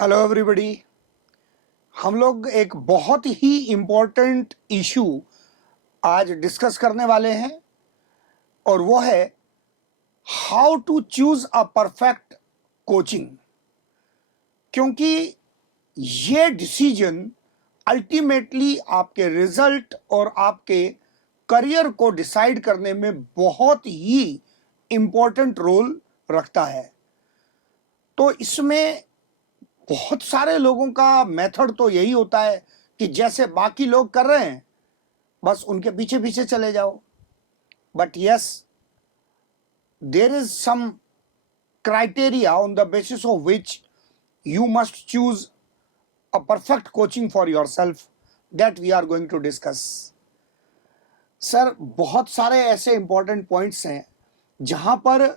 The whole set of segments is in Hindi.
Hello everybody. हम लोग एक बहुत ही इम्पोर्टेंट इशू आज डिस्कस करने वाले हैं और वो है how to choose a perfect coaching. क्योंकि ये डिसीजन अल्टीमेटली आपके रिजल्ट और आपके करियर को डिसाइड करने में बहुत ही इम्पोर्टेंट रोल रखता है। तो इसमें बहुत सारे लोगों का मेथड तो यही होता है कि जैसे बाकी लोग कर रहे हैं बस उनके पीछे पीछे चले जाओ। But yes, there is some criteria on the basis of which you must choose a perfect coaching for yourself that we are going to discuss. Sir, बहुत सारे ऐसे इंपॉर्टेंट पॉइंट्स हैं जहां पर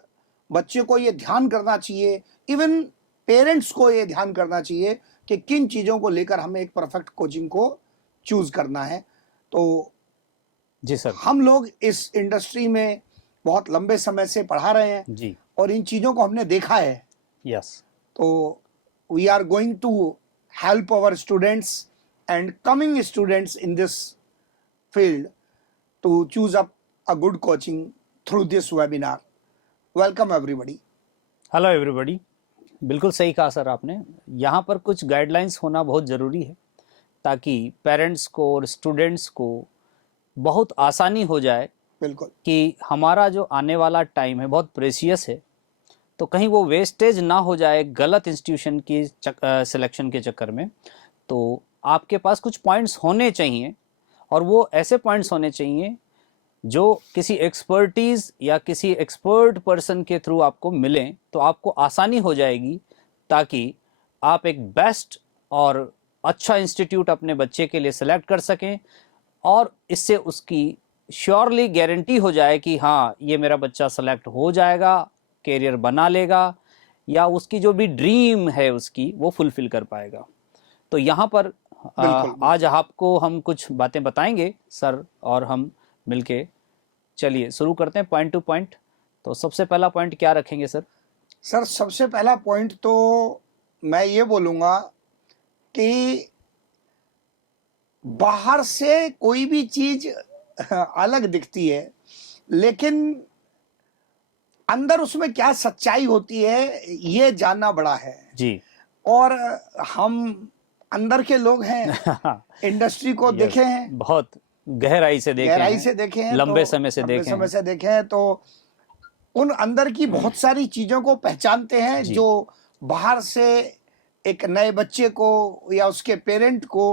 बच्चे को ये ध्यान करना चाहिए, इवन पेरेंट्स को ये ध्यान करना चाहिए कि किन चीज़ों को लेकर हमें एक परफेक्ट कोचिंग को चूज करना है। तो जी सर, हम लोग इस इंडस्ट्री में बहुत लंबे समय से पढ़ा रहे हैं जी, और इन चीज़ों को हमने देखा है। यस, तो we are going to help our students and coming students in this field to choose up a good coaching through this webinar. Welcome everybody. Hello everybody. बिल्कुल सही कहा सर आपने। यहाँ पर कुछ गाइडलाइंस होना बहुत ज़रूरी है ताकि पेरेंट्स को और स्टूडेंट्स को बहुत आसानी हो जाए बिल्कुल कि हमारा जो आने वाला टाइम है बहुत प्रेशियस है, तो कहीं वो वेस्टेज ना हो जाए गलत इंस्टीट्यूशन की सिलेक्शन के चक्कर में। तो आपके पास कुछ पॉइंट्स होने चाहिए और वो ऐसे पॉइंट्स होने चाहिए जो किसी एक्सपर्टीज़ या किसी एक्सपर्ट पर्सन के थ्रू आपको मिलें, तो आपको आसानी हो जाएगी ताकि आप एक बेस्ट और अच्छा इंस्टीट्यूट अपने बच्चे के लिए सेलेक्ट कर सकें और इससे उसकी श्योरली गारंटी हो जाए कि हाँ, ये मेरा बच्चा सेलेक्ट हो जाएगा, कैरियर बना लेगा या उसकी जो भी ड्रीम है उसकी वो फुलफिल कर पाएगा। तो यहाँ पर बिल्कुल आज आपको हम कुछ बातें बताएंगे सर और हम मिलके चलिए शुरू करते हैं पॉइंट टू पॉइंट। तो सबसे पहला पॉइंट क्या रखेंगे सर? सर, सबसे पहला पॉइंट तो मैं ये बोलूँगा कि बाहर से कोई भी चीज़ अलग दिखती है, लेकिन अंदर उसमें क्या सच्चाई होती है ये जानना बड़ा है जी। और हम अंदर के लोग हैं, इंडस्ट्री को देखे हैं, बहुत गहराई से देखे हैं, लंबे समय से देखे हैं, तो उन अंदर की बहुत सारी चीजों को पहचानते हैं जो बाहर से एक नए बच्चे को या उसके पेरेंट को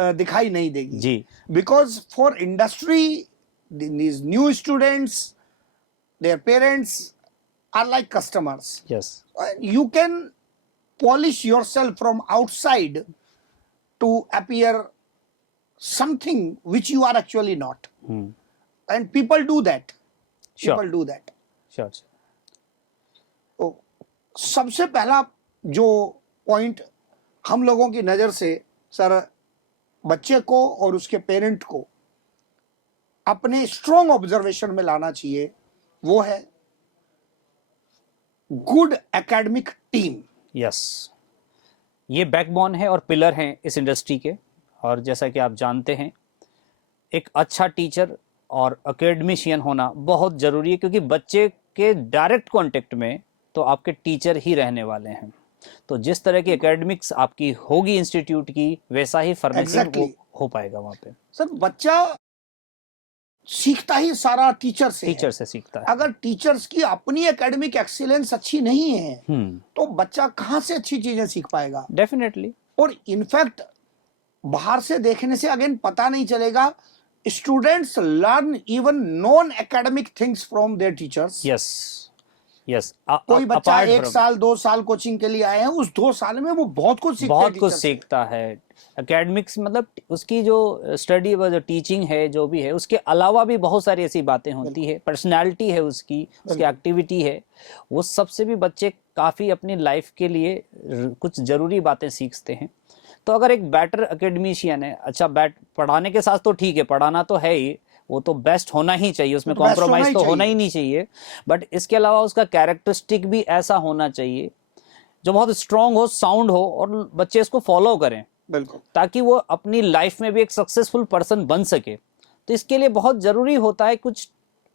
दिखाई नहीं देगी जी। Because for industry these new students, their parents are like customers. Yes. You can polish yourself from outside to appear something which you are actually not. And people do that. Sure. People do that. Sure. तो सबसे पहला जो पॉइंट हम लोगों की नज़र से सर बच्चे को और उसके पेरेंट को अपने स्ट्रॉन्ग ऑब्जर्वेशन में लाना चाहिए, वो है गुड एकेडमिक टीम। यस, ये बैकबोन है और पिलर हैं इस इंडस्ट्री के। और जैसा कि आप जानते हैं, एक अच्छा टीचर और एकेडमिशियन होना बहुत ज़रूरी है क्योंकि बच्चे के डायरेक्ट कांटेक्ट में तो आपके टीचर ही रहने वाले हैं। तो जिस तरह की एकेडमिक्स आपकी होगी इंस्टीट्यूट की, वैसा ही फॉर्मेशन हो पाएगा वहाँ पे। सर, बच्चा सीखता ही सारा टीचर से सीखता है। अगर टीचर्स की अपनी एकेडमिक एक्सीलेंस अच्छी नहीं है तो बच्चा कहाँ से अच्छी चीजें सीख पाएगा? डेफिनेटली। और इनफैक्ट बाहर से देखने से अगेन पता नहीं चलेगा, students learn even non academic things from there teachers. Yes, yes. कोई बच्चा 1 साल 2 साल कोचिंग के लिए आया है, उस 2 साल में वो बहुत कुछ सीखता है। एकेडमिक्स मतलब उसकी जो स्टडी व जो टीचिंग है, जो भी है, उसके अलावा भी बहुत सारी ऐसी बातें होती है, पर्सनालिटी है उसकी एक्टिविटी है, वो सबसे भी बच्चे काफ़ी अपनी लाइफ के लिए कुछ ज़रूरी बातें सीखते हैं। तो अगर एक बेटर एकेडमिशियन है, अच्छा पढ़ाने के साथ तो ठीक है, पढ़ाना तो है ही, वो तो बेस्ट होना ही चाहिए, उसमें कॉम्प्रोमाइज़ तो होना ही नहीं चाहिए, बट इसके अलावा उसका कैरेक्टरिस्टिक भी ऐसा होना चाहिए जो बहुत स्ट्रांग हो, साउंड हो, और बच्चे इसको फॉलो करें बिल्कुल ताकि वो अपनी लाइफ में भी एक सक्सेसफुल पर्सन बन सके। तो इसके लिए बहुत जरूरी होता है कुछ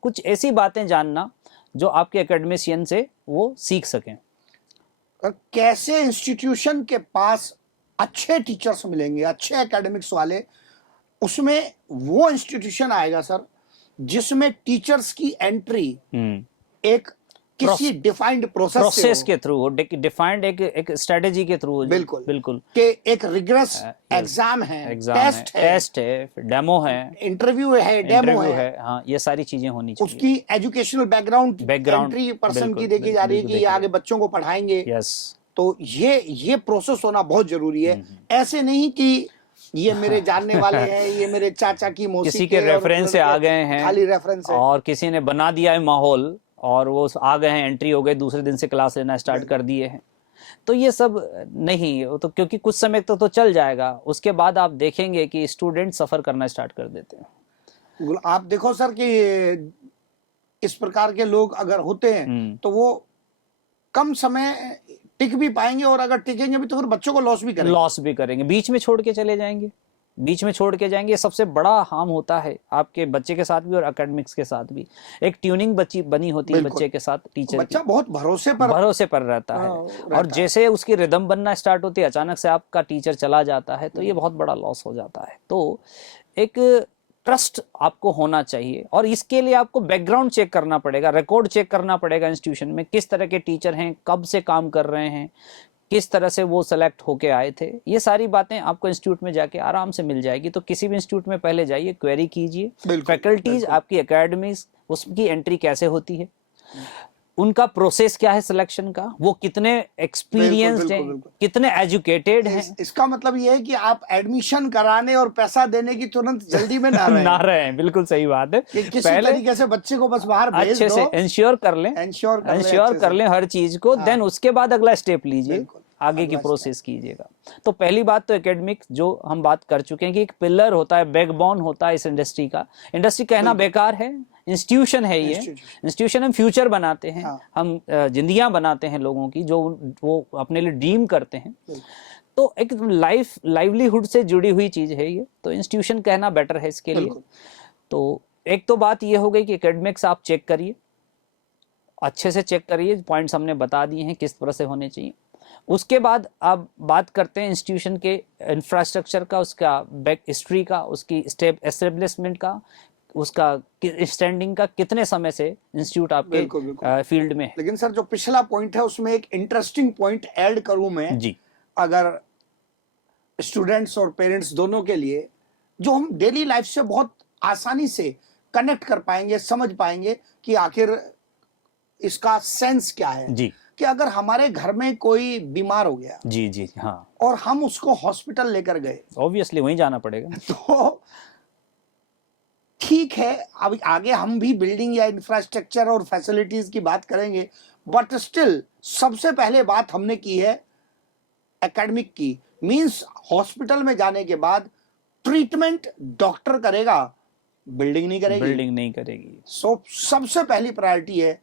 कुछ ऐसी बातें जानना जो आपके एकेडमिशियन से वो सीख सकें। और कैसे इंस्टीट्यूशन के पास अच्छे टीचर्स मिलेंगे, अच्छे एकेडमिक्स वाले, उसमें वो इंस्टीट्यूशन आएगा सर जिसमें टीचर्स की एंट्री एक किसी डिफाइंड प्रोसेस के थ्रू हो, डिफाइंड एक स्ट्रेटेजी के थ्रू। बिल्कुल बिल्कुल कि एक रिग्रेस एग्जाम है, टेस्ट है, डेमो है, इंटरव्यू है, डेमो है, हाँ, ये सारी चीजें होनी चाहिए। उसकी एजुकेशनल बैकग्राउंड एंट्री पर्सन की देखी जा रही है कि ये आगे बच्चों को पढ़ाएंगे। यस, तो ये प्रोसेस होना बहुत जरूरी है। ऐसे नहीं कि ये मेरे जानने वाले हैं, ये मेरे चाचा की मौसी किसी के रेफरेंस से आ गए हैं, खाली रेफरेंस है, और किसी ने बना दिया है माहौल और वो आ गए हैं, एंट्री हो गए, दूसरे दिन से क्लास लेना स्टार्ट कर दिए हैं। तो ये सब नहीं, तो क्योंकि कुछ समय तक तो चल जाएगा, उसके बाद आप देखेंगे कि स्टूडेंट सफर करना स्टार्ट कर देते हैं। आप देखो सर कि इस प्रकार के लोग अगर होते हैं तो वो कम समय टिक भी पाएंगे, और अगर टिकेंगे भी तो फिर बच्चों को लॉस भी करेंगे, बीच में छोड़ के चले जाएंगे, बीच में छोड़ के जाएंगे। ये सबसे बड़ा हार्म होता है आपके बच्चे के साथ भी और एकेडमिक्स के साथ भी। एक ट्यूनिंग बनी होती है बच्चे के साथ, टीचर बच्चा बहुत भरोसे पर रहता है, और जैसे उसकी रिदम बनना स्टार्ट होती है, अचानक से आपका टीचर चला जाता है, तो ये बहुत बड़ा लॉस हो जाता है। तो एक ट्रस्ट आपको होना चाहिए, और इसके लिए आपको बैकग्राउंड चेक करना पड़ेगा, रिकॉर्ड चेक करना पड़ेगा इंस्टीट्यूशन में, किस तरह के टीचर हैं, कब से काम कर रहे हैं, किस तरह से वो सेलेक्ट होके आए थे। ये सारी बातें आपको इंस्टीट्यूट में जाके आराम से मिल जाएगी। तो किसी भी इंस्टीट्यूट में पहले जाइए, क्वेरी कीजिए, फैकल्टीज, आपकी एकेडमीज, उसकी एंट्री कैसे होती है, उनका प्रोसेस क्या है सिलेक्शन का, वो कितने एक्सपीरियंस्ड हैं, कितने एजुकेटेड हैं। इसका मतलब ये है कि आप एडमिशन कराने और पैसा देने की तुरंत जल्दी में ना रहें। बिल्कुल सही बात है। कि किसी तरीके से बच्चे को बस बाहर भेज अच्छे से इंश्योर कर लें हर चीज को, देन उसके बाद अगला स्टेप लीजिए, आगे की प्रोसेस कीजिएगा। तो पहली बात तो एकेडमिक जो हम बात कर चुके हैं कि एक पिलर होता है, बैकबोन होता है इस इंडस्ट्री का। इंडस्ट्री कहना बेकार है, इंस्टीट्यूशन है ये। इंस्टीट्यूशन हम फ्यूचर बनाते हैं, हम जिंदगियां बनाते हैं लोगों की, जो वो अपने लिए ड्रीम करते हैं। तो एक लाइवलीहुड से जुड़ी हुई चीज है ये, तो इंस्टीट्यूशन कहना बेटर है इसके लिए। तो एक तो बात ये हो गई कि एकेडमिक्स आप चेक करिए, अच्छे से चेक करिए, पॉइंट्स हमने बता दिए हैं किस तरह से होने चाहिए। उसके बाद आप बात करते हैं इंस्टीट्यूशन के इंफ्रास्ट्रक्चर का, उसका बैक हिस्ट्री का, उसकी स्टेप एस्टेब्लिशमेंट का, उसका स्टैंडिंग का, कितने समय से इंस्टीट्यूट आपके फील्ड में है। लेकिन सर जो पिछला पॉइंट है उसमें एक इंटरेस्टिंग पॉइंट ऐड करूं मैं जी, अगर स्टूडेंट्स और पेरेंट्स दोनों के लिए, जो हम डेली लाइफ से बहुत आसानी से कनेक्ट कर पाएंगे, समझ पाएंगे कि आखिर इसका सेंस क्या है जी। कि अगर हमारे घर में कोई बीमार हो गया जी जी हाँ, और हम उसको हॉस्पिटल लेकर गए, ऑब्वियसली वहीं जाना पड़ेगा। तो ठीक है, अब आगे हम भी बिल्डिंग या इंफ्रास्ट्रक्चर और फैसिलिटीज की बात करेंगे, बट स्टिल सबसे पहले बात हमने की है एकेडमिक की। मींस हॉस्पिटल में जाने के बाद ट्रीटमेंट डॉक्टर करेगा, बिल्डिंग नहीं करेगी। सो सबसे पहली प्रायोरिटी है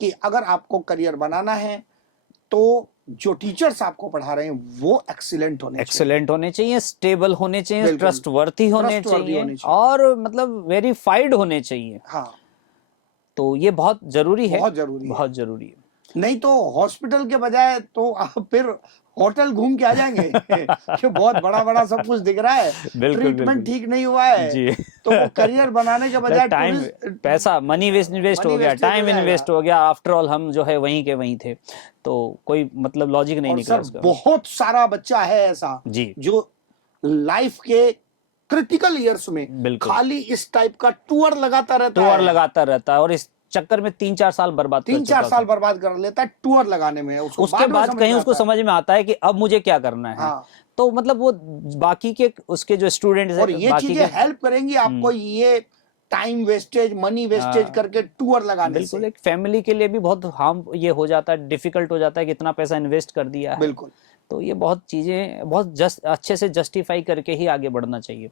कि अगर आपको करियर बनाना है तो जो टीचर्स आपको पढ़ा रहे हैं वो एक्सीलेंट होने चाहिए, स्टेबल होने चाहिए, ट्रस्टवर्थी होने चाहिए, और मतलब वेरीफाइड होने चाहिए। हाँ, तो ये बहुत जरूरी है, बहुत जरूरी है। नहीं तो हॉस्पिटल के बजाय तो आप फिर होटल घूम के आ जाएंगे कि बहुत बड़ा बड़ा सब कुछ दिख रहा है, ट्रीटमेंट ठीक नहीं हुआ है जी। तो वो करियर बनाने के बजाय टाइम, पैसा, मनी इन्वेस्ट हो गया, टाइम इन्वेस्ट हो गया। आफ्टर ऑल हम जो है वहीं के वहीं थे, तो कोई मतलब लॉजिक नहीं निकला उसका। बहुत सारा बच्चा है ऐसा जी जो लाइफ के क्रिटिकल ईयर्स में खाली इस टाइप का टूर लगाता रहता है, और इस चक्कर में 3-4 साल बर्बाद कर लेता है टूर लगाने में। उसके बाद कहीं उसको समझ में आता है कि अब मुझे क्या करना है। हाँ। तो मतलब वो बाकी के उसके जो स्टूडेंट्स हैं, और ये चीजें हेल्प करेंगी आपको ये टाइम वेस्टेज, मनी वेस्टेज करके टूर लगाने से। बिल्कुल, एक फैमिली के लिए भी बहुत हार्म ये हो जाता है, डिफिकल्ट हो जाता है कि इतना पैसा इन्वेस्ट कर दिया है। बिल्कुल, तो ये बहुत चीज़ें बहुत अच्छे से जस्टिफाई करके ही आगे बढ़ना चाहिए।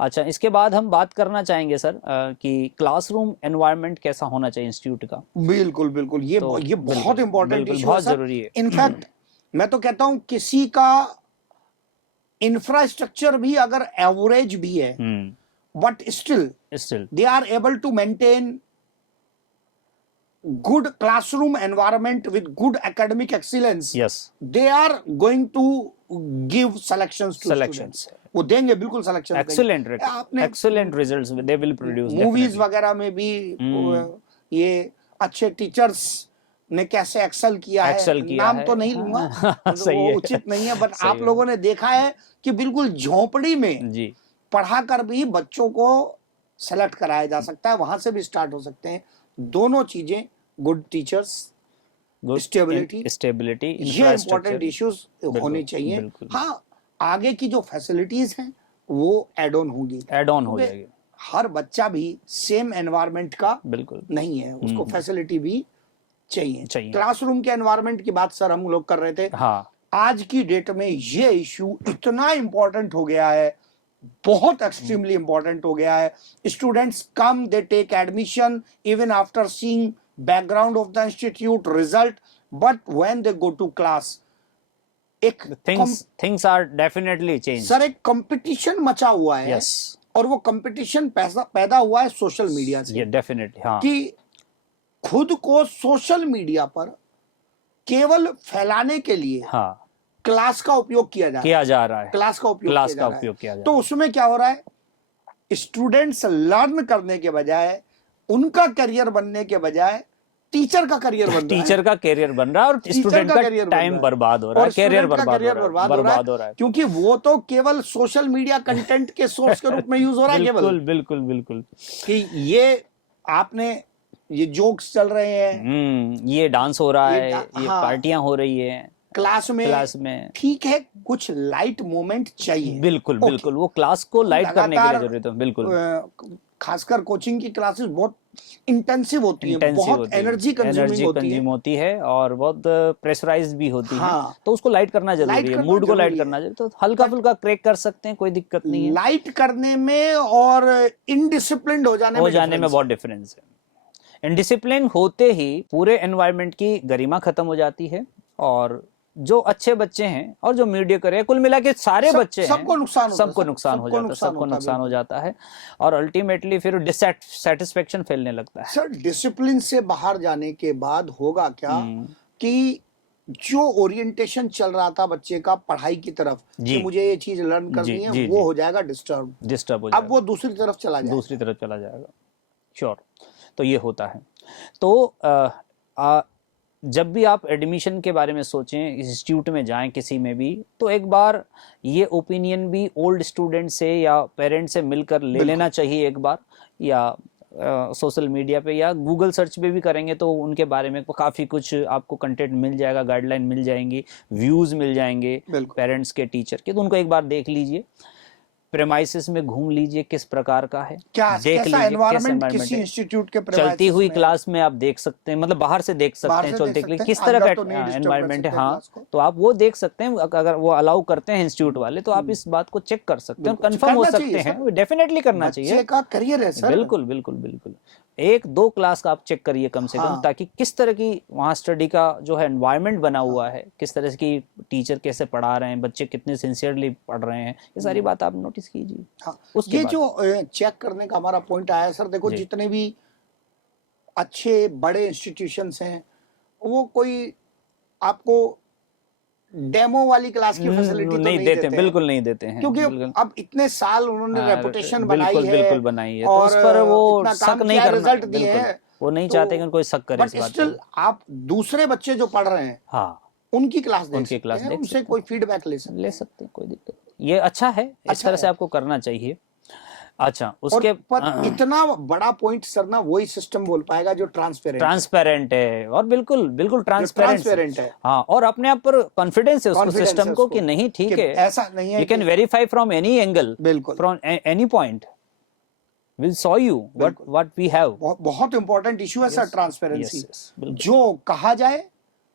अच्छा, इसके बाद हम बात करना चाहेंगे सर कि क्लासरूम एनवायरनमेंट कैसा होना चाहिए इंस्टीट्यूट का। बिल्कुल, ये बहुत इंपॉर्टेंट इशू है, बहुत जरूरी है। इनफैक्ट मैं तो कहता हूं किसी का इंफ्रास्ट्रक्चर भी अगर एवरेज भी है, but still they are able to maintain good classroom environment with good academic excellence, yes, they are going to give selections to selections, students. वो देंगे बिल्कुल सिलेक्शन excellent आपने excellent results they will produce movies definitely. वगैरह में भी ये अच्छे टीचर्स ने कैसे एक्सेल किया Excel है, किया नाम है, तो नहीं लूंगा, हाँ, सही वो है, उचित नहीं है, बट सही आप है। लोगों ने देखा है कि बिल्कुल झोपड़ी में जी, पढ़ाकर भी बच्चों को सेलेक्ट कराया जा सकता है, वहां से भी स्टार्ट हो सकते हैं दोनों चीजें, good teachers, good stability, stability, ये इंपॉर्टेंट infrastructure, इश्यूज होने चाहिए। बिल्कुल। हाँ, आगे की जो फैसिलिटीज हैं वो एड ऑन होंगी, एड ऑन हो क्योंकि जाएगी, हर बच्चा भी सेम एनवायरनमेंट का बिल्कुल नहीं है, उसको फैसिलिटी भी चाहिए। चाहिए। क्लासरूम के एनवायरनमेंट की बात सर हम लोग कर रहे थे, हाँ, आज की डेट में ये इश्यू इतना इंपॉर्टेंट हो गया है, बहुत एक्सट्रीमली इंपॉर्टेंट हो गया है। Students come, they take admission even after seeing background of the institute result, but when they go to class एक things are definitely changed. Sir एक कंपटीशन मचा हुआ है, Yes, और वो कंपटीशन पैदा हुआ है सोशल मीडिया से, yeah, definitely, हाँ, कि खुद को सोशल मीडिया पर केवल फैलाने के लिए हाँ, क्लास का उपयोग किया जा रहा किया जा रहा है, है, क्लास का उपयोग क्लास किया का जा रहा उपयोग है। किया जा तो रहा उसमें क्या हो रहा है, स्टूडेंट्स लर्न करने के बजाय, उनका करियर बनने के बजाय टीचर का करियर बन है, रहा है, टीचर का करियर बन रहा है और स्टूडेंट का career बन टाइम रहा है। बर्बाद हो रहा है, और करियर student का बर्बाद career बर्बाद हो रहा है, क्योंकि वो तो केवल सोशल मीडिया कंटेंट के सोर्स के रूप में यूज हो रहा है केवल, बिल्कुल बिल्कुल बिल्कुल, कि ये आपने ये जोक्स चल रहे हैं, ये डांस हो रहा है, ये हाँ, पार्टियां हो रही है क्लास में ठीक है, कुछ लाइट मोमेंट चाहिए, बिल्कुल Okay. बिल्कुल, वो क्लास को लाइट करने के लिए जरूरत है, बिल्कुल, खासकर कोचिंग की क्लासेस बहुत इंटेंसिव होती है, बहुत एनर्जी कंज्यूमिंग होती है और बहुत प्रेशराइज भी होती है, हाँ, तो उसको लाइट करना जरूरी है, मूड को लाइट करना जरूरी, तो हल्का फुल्का क्रैक कर सकते हैं, कोई दिक्कत नहीं है, लाइट करने में और इनडिसिप्लिन हो जाने में बहुत डिफरेंस है। इनडिसिप्लिन होते ही पूरे एनवायरनमेंट की गरिमा खत्म हो जाती है, और जो अच्छे बच्चे हैं और जो मीडियोकर है, कुल मिला के सारे बच्चे हैं, सबको नुकसान हो जाता है, और अल्टीमेटली फिर डिससैटिस्फैक्शन फैलने लगता है। सर डिसिप्लिन से बाहर जाने के बाद होगा क्या कि जो ओरिएंटेशन चल रहा था बच्चे का पढ़ाई की तरफ कि मुझे ये चीज लर्न करनी है, वो हो जाएगा डिस्टर्ब हो जाएगा, अब वो दूसरी तरफ चला जाएगा, श्योर। तो ये होता है। तो जब भी आप एडमिशन के बारे में सोचें, इंस्टीट्यूट में जाएं किसी में भी, तो एक बार ये ओपिनियन भी ओल्ड स्टूडेंट से या पेरेंट्स से मिलकर ले लेना चाहिए एक बार, या सोशल मीडिया पे या गूगल सर्च पे भी करेंगे तो उनके बारे में काफ़ी कुछ आपको कंटेंट मिल जाएगा, गाइडलाइन मिल जाएंगी, व्यूज़ मिल जाएंगे पेरेंट्स के, टीचर के, तो उनको एक बार देख लीजिए, प्रेमाइसिस में घूम लीजिए किस प्रकार का है, देख लीजिए एनवायरनमेंट किसी इंस्टीट्यूट के चलती हुई क्लास में आप देख सकते हैं, मतलब बाहर से देख सकते हैं चलते के लिए किस तरह का एनवायरनमेंट है, हाँ, तो आप वो देख सकते हैं, अगर वो अलाउ करते हैं इंस्टीट्यूट वाले तो आप इस बात को चेक कर सकते हैं, कंफर्म हो सकते हैं, डेफिनेटली करना चाहिए, का करियर है सर, बिल्कुल बिल्कुल बिल्कुल, 1-2 क्लास का आप चेक करिए कम से कम, ताकि किस तरह की वहाँ स्टडी का जो है एनवायरनमेंट बना हुआ है, किस तरह की टीचर कैसे पढ़ा रहे हैं, बच्चे कितने सिंसियरली पढ़ रहे हैं, ये सारी बात आप नोटिस कीजिए। ये जो चेक करने का हमारा पॉइंट आया सर, देखो जितने भी अच्छे बड़े इंस्टीट्यूशंस हैं, वो कोई आपको डेमो वाली क्लास की फैसिलिटी तो नहीं देते, बिल्कुल नहीं देते हैं, क्योंकि अब इतने साल उन्होंने रेपुटेशन बनाई है, बिल्कुल बनाई है, तो उस पर वो शक नहीं करना, रिजल्ट दिए हैं, वो नहीं चाहते कि कोई शक करे इस बात पर आप दूसरे बच्चे जो पढ़ रहे हैं, हाँ, उनकी क्लास देख उनसे कोई फीडबैक ले सकते हैं, कोई दिक्कत, ये अच्छा है, इस तरह से आपको करना चाहिए। अच्छा, उसके पर इतना बड़ा पॉइंट सर ना वही सिस्टम बोल पाएगा जो ट्रांसपेरेंट है, और बिल्कुल बिल्कुल ट्रांसपेरेंट है, हाँ, और अपने आप पर कॉन्फिडेंस है उसको, सिस्टम को, कि नहीं ठीक है, ऐसा नहीं है, you can verify from any angle, बिल्कुल, from any point, will show you what we have. बहुत इंपॉर्टेंट इशू है सर ट्रांसपेरेंसी, जो कहा जाए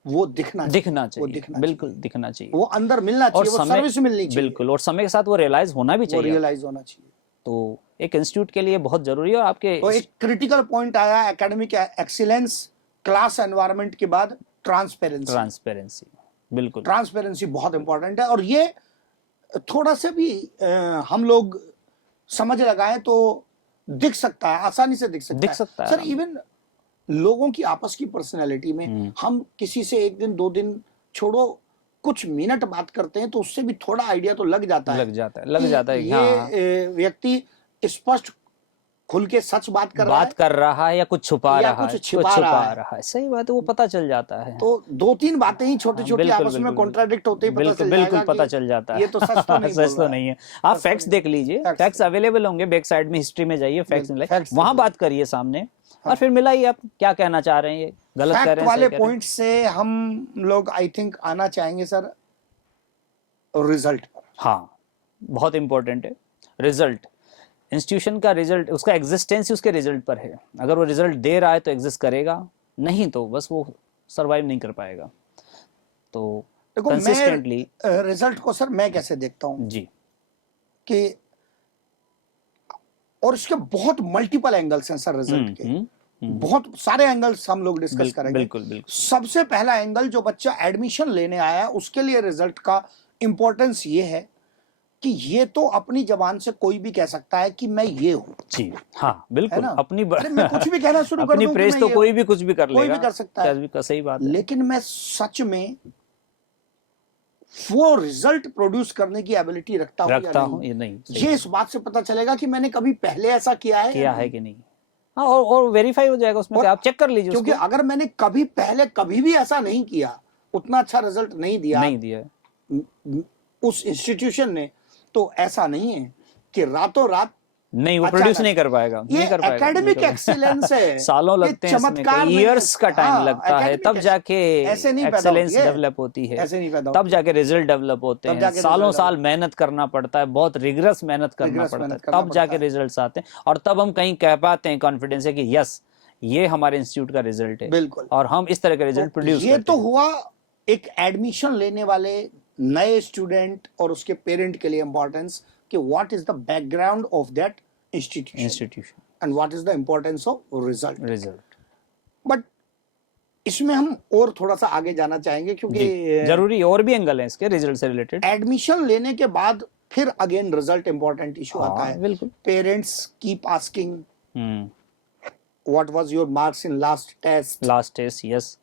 वो दिखना चाहिए, बिल्कुल दिखना चाहिए, वो अंदर मिलना चाहिए, वो सर्विस मिलनी चाहिए, बिल्कुल, और समय के साथ वो रियलाइज होना भी चाहिए, तो एक इंस्टीट्यूट के लिए बहुत जरूरी है। आपके तो एक क्रिटिकल पॉइंट आया एकेडमिक एक्सीलेंस, क्लास एनवायरनमेंट के बाद ट्रांसपेरेंसी, बिल्कुल ट्रांसपेरेंसी बहुत इंपॉर्टेंट है, और ये थोड़ा से भी हम लोग समझ लगाए तो दिख सकता है, आसानी से दिख दिख सकता सकता है है सर। इवन लोगों की आपस की पर्सनैलिटी में हम किसी से एक दिन 2 दिन छोड़ो कुछ मिनट बात करते हैं तो उससे भी थोड़ा आइडिया तो लग जाता है लग कि जाता है ये हाँ व्यक्ति स्पष्ट खुल के सच बात कर रहा बात कर रहा है या कुछ छुपा है या रहा है, कुछ छिपा रहा है। सही बात है, वो पता चल जाता है। तो 2-3 बातें ही छोटी हाँ, छोटी बिल्कुल आपस में बिल्कुल कॉन्ट्राडिक्ट होते ही पता बिल्कुल चल बिल्कुल जाएगा पता कि चल जाता है ये तो सच तो नहीं बोल सच रहा तो नहीं है। आप सच तो फैक्ट्स नहीं। देख लीजिए, फैक्ट्स अवेलेबल होंगे बैक साइड में, हिस्ट्री में जाइए, फैक्ट्स मिलाइए, फैक्ट्स वहां बात करिए सामने और फिर मिलाइए आप क्या कहना चाह रहे हैं, ये गलत कह फैक्ट रहे हैं, वाले सही कह रहे हैं। पॉइंट से हम लोग आई थिंक आना चाहेंगे सर रिजल्ट पर। हाँ बहुत इंपॉर्टेंट है रिजल्ट। इंस्टीट्यूशन का रिजल्ट, उसका एग्जिस्टेंस ही उसके रिजल्ट पर है। अगर वो रिजल्ट दे रहा है तो एग्जिस्ट करेगा, नहीं तो बस वो सरवाइव नहीं कर पाएगा। तो देखो कंसिस्टेंटली मैं रिजल्ट को सर मैं कैसे देखता हूं जी, कि और इसके बहुत मल्टीपल एंगल्स हैं सर रिजल्ट के, बहुत सारे एंगल्स हम लोग डिस्कस करेंगे। बिल्कुल बिल्कुल सबसे पहला एंगल, जो बच्चा एडमिशन लेने आया उसके लिए रिजल्ट का इंपॉर्टेंस ये है कि ये तो अपनी जबान से कोई भी कह सकता है कि मैं ये हूं जी, हाँ है बिल्कुल ना। अपनी अरे मैं कुछ भी कहना शुरू कर अपनी दूं कि प्रेस मैं तो ये कोई हूं, भी कुछ भी कर कोई लेगा, भी कर सकता है, सही बात है। लेकिन मैं सच में वो रिजल्ट प्रोड्यूस करने की एबिलिटी रखता हूं ये नहीं ये इस बात से पता चलेगा कि मैंने कभी पहले ऐसा किया है कि नहीं। हाँ और वेरीफाई हो जाएगा उसमें, आप चेक कर लीजिए क्योंकि उसको। अगर मैंने कभी पहले कभी भी ऐसा नहीं किया, उतना अच्छा रिजल्ट नहीं दिया उस इंस्टीट्यूशन ने, तो ऐसा नहीं है कि रातों रात नहीं वो प्रोड्यूस नहीं कर पाएगा, ये नहीं कर पाएगा। एकेडमिक एक्सीलेंस है, सालों लगते हैं, चमत्कार ईयर्स का टाइम हाँ, लगता है, तब जाके ऐसे नहीं पैदा एक्सेलेंस होती है, डेवलप होती है, ऐसे नहीं पैदा तब होती जाके रिजल्ट डेवलप होते हैं, सालों साल मेहनत करना पड़ता है, बहुत रिगरस मेहनत करना पड़ता है, तब जाके रिजल्ट्स आते हैं, और तब हम कहीं कह पाते हैं कॉन्फिडेंस है कि यस ये हमारे इंस्टीट्यूट का रिजल्ट है, बिल्कुल, और हम इस तरह का रिजल्ट प्रोड्यूस करते हैं। ये तो हुआ एक एडमिशन लेने वाले नए स्टूडेंट और उसके पेरेंट के लिए इंपॉर्टेंस कि what is the background of that institution and what is the importance of result. But इसमें हम और थोड़ा सा आगे जाना चाहेंगे क्योंकि जरूरी और भी एंगल है इसके रिजल्ट से रिलेटेड। एडमिशन लेने के बाद फिर अगेन रिजल्ट इंपॉर्टेंट इशू आता है। बिल्कुल, parents keep asking what was your marks in last test, yes.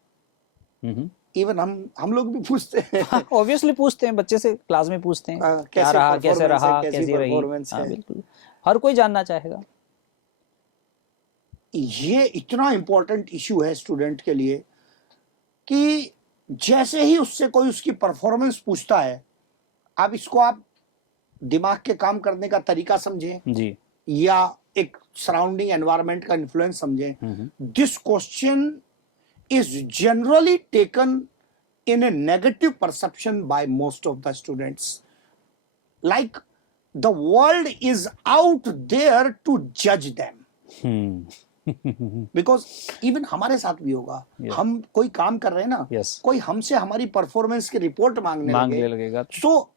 Even हम लोग भी पूछते हैं, ऑब्वियसली पूछते हैं, बच्चे से क्लास में पूछते हैं क्या रहा, कैसे रहा, कैसी रही। बिल्कुल, हर कोई जानना चाहेगा। ये इतना इंपॉर्टेंट इशू है स्टूडेंट के लिए कि जैसे ही उससे कोई उसकी परफॉर्मेंस पूछता है, आप इसको आप दिमाग के काम करने का तरीका समझें जी, या एक सराउंडिंग एनवायरनमेंट का इन्फ्लुएंस समझें, this question is generally taken in a negative perception by most of the students, like the world is out there to judge them. Because even हमारे साथ भी होगा, हम कोई काम कर रहे हैं ना, कोई हमसे हमारी परफॉर्मेंस की रिपोर्ट मांगने लगेगा, तो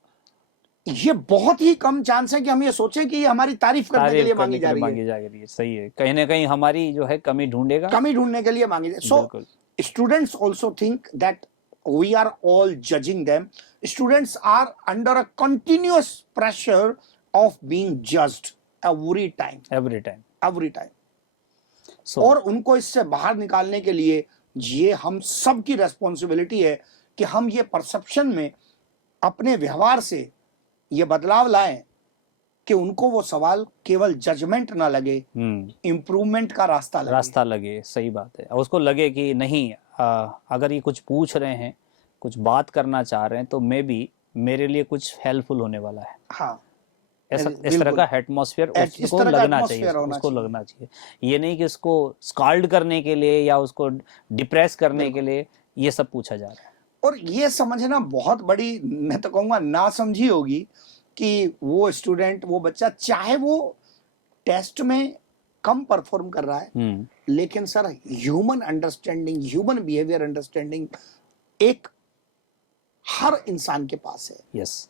ये बहुत ही कम चांस है कि हम ये सोचें कि ये हमारी तारीफ करने के लिए मांगी जा रही है। सही है, कहीं ना कहीं हमारी जो है कमी ढूंढने के लिए मांगी जाए। सो students also think that we are all judging them. Students are under a continuous pressure of being judged every time. और उनको इससे बाहर निकालने के लिए ये हम सब की रेस्पॉन्सिबिलिटी है कि हम ये परसेप्शन में अपने व्यवहार से ये बदलाव लाएं कि उनको वो सवाल केवल जजमेंट ना लगे, इंप्रूवमेंट का रास्ता लगे। सही बात है, उसको लगे कि नहीं अगर ये कुछ पूछ रहे हैं, कुछ बात करना चाह रहे हैं, तो मे बी मेरे लिए कुछ हेल्पफुल होने वाला है। हाँ, इस तरह का एटमॉस्फेयर उसको लगना चाहिए। ये नहीं कि उसको स्काल्ड करने के लिए या उसको डिप्रेस करने के लिए ये सब पूछा जा रहा है। और ये समझना बहुत बड़ी, मैं तो कहूँगा, नासमझी होगी कि वो स्टूडेंट, वो बच्चा, चाहे वो टेस्ट में कम परफॉर्म कर रहा है, लेकिन sir human understanding, human behaviour understanding एक हर इंसान के पास है। यस,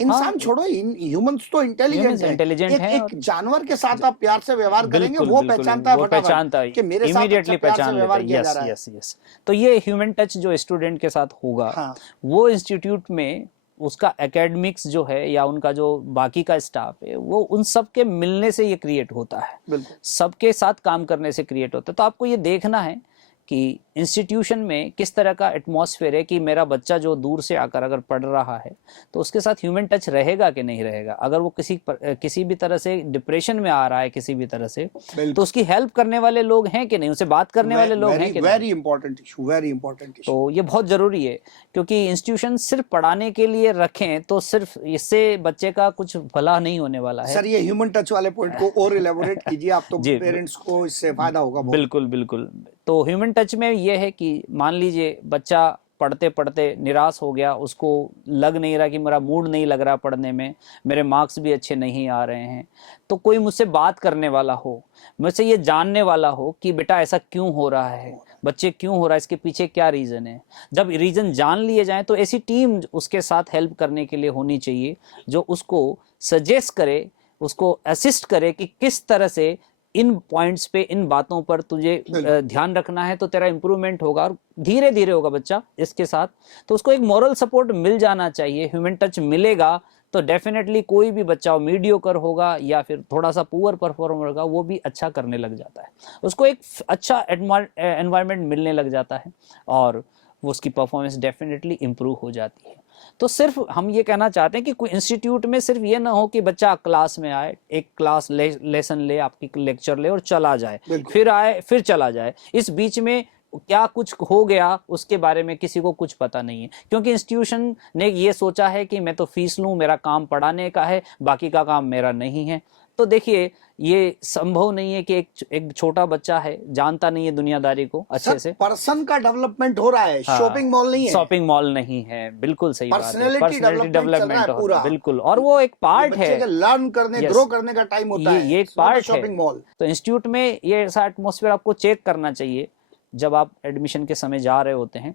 इंसान छोड़ो, ह्यूमंस तो इंटेलिजेंट Humans intelligent हैं एक और- जानवर के साथ आप प्यार से व्यवहार करेंगे, बिल्कुल वो बिल्कुल, पहचानता है वो फटाफट पहचानता है, कि मेरे साथ इमीडिएटली अच्छा प्यार से पहचान लेता व्यवहार है। किया जा यस रहा है। Yes yes. तो ये ह्यूमन टच जो स्टूडेंट के साथ होगा, हाँ। वो इंस्टीट्यूट में उसका एकेडमिक्स जो है या उनका जो बाकी का स्टाफ है, वो उन सब के मिलने से ये क्रिएट होता है, बिल्कुल। सबके साथ काम करने से क्रिएट होता है। तो आपको ये देखना है कि इंस्टीट्यूशन में किस तरह का एटमॉस्फेयर है, कि मेरा बच्चा जो दूर से आकर अगर पढ़ रहा है तो उसके साथ ह्यूमन टच रहेगा कि नहीं रहेगा। अगर वो किसी भी तरह से डिप्रेशन में आ रहा है किसी भी तरह से, तो उसकी हेल्प करने वाले लोग हैं कि नहीं, उसे बात करने वाले लोग हैं कि नहीं। Very important issue, very important issue. तो ये बहुत जरूरी है, क्योंकि इंस्टीट्यूशन सिर्फ पढ़ाने के लिए रखें तो सिर्फ इससे बच्चे का कुछ भला नहीं होने वाला है। सर ये ह्यूमन टच वाले पॉइंट को और इलेबोरेट कीजिए आप, तो जी, पेरेंट्स को इससे फायदा होगा बहुत। बिल्कुल बिल्कुल। तो ह्यूमन टच में ये है कि मान लीजिए बच्चा पढ़ते पढ़ते निराश हो गया, उसको लग नहीं रहा कि मेरा मूड नहीं लग रहा पढ़ने में, मेरे मार्क्स भी अच्छे नहीं आ रहे हैं, तो कोई मुझसे बात करने वाला हो, मुझसे ये जानने वाला हो कि बेटा ऐसा क्यों हो रहा है, बच्चे क्यों हो रहा है, इसके पीछे क्या रीज़न है। जब रीज़न जान लिए जाएं तो ऐसी टीम उसके साथ हेल्प करने के लिए होनी चाहिए, जो उसको सजेस्ट करे, उसको असिस्ट करे कि किस तरह से इन पॉइंट्स पे, इन बातों पर तुझे ध्यान रखना है, तो तेरा इंप्रूवमेंट होगा और धीरे धीरे होगा बच्चा इसके साथ। तो उसको एक मॉरल सपोर्ट मिल जाना चाहिए, ह्यूमन टच मिलेगा तो डेफिनेटली कोई भी बच्चा मीडियोकर होगा या फिर थोड़ा सा पुअर परफॉर्मर होगा, वो भी अच्छा करने लग जाता है, उसको एक अच्छा एनवायरनमेंट मिलने लग जाता है और वो उसकी परफॉर्मेंस डेफिनेटली इम्प्रूव हो जाती है। तो सिर्फ हम ये कहना चाहते हैं कि कोई इंस्टीट्यूट में सिर्फ ये ना हो कि बच्चा क्लास में आए, एक क्लास लेसन ले, आपकी लेक्चर ले और चला जाए, फिर आए फिर चला जाए, इस बीच में क्या कुछ हो गया उसके बारे में किसी को कुछ पता नहीं है, क्योंकि इंस्टीट्यूशन ने ये सोचा है कि मैं तो फीस लूं, मेरा काम पढ़ाने का है, बाकी का काम मेरा नहीं है। तो देखिए ये संभव नहीं है कि एक छोटा बच्चा है, जानता नहीं है दुनियादारी को अच्छे से। पर्सन का डेवलपमेंट हो रहा है, शॉपिंग मॉल नहीं है, शॉपिंग मॉल नहीं है, बिल्कुल सही बात है, पर्सनैलिटी डेवलपमेंट पूरा बिल्कुल, और वो एक पार्ट है, लर्न करने, ग्रो करने का टाइम होता है, ये एक पार्ट है शॉपिंग मॉल। तो इंस्टीट्यूट में ये ऐसा एटमॉस्फेयर आपको चेक करना चाहिए जब आप एडमिशन के समय जा रहे होते हैं,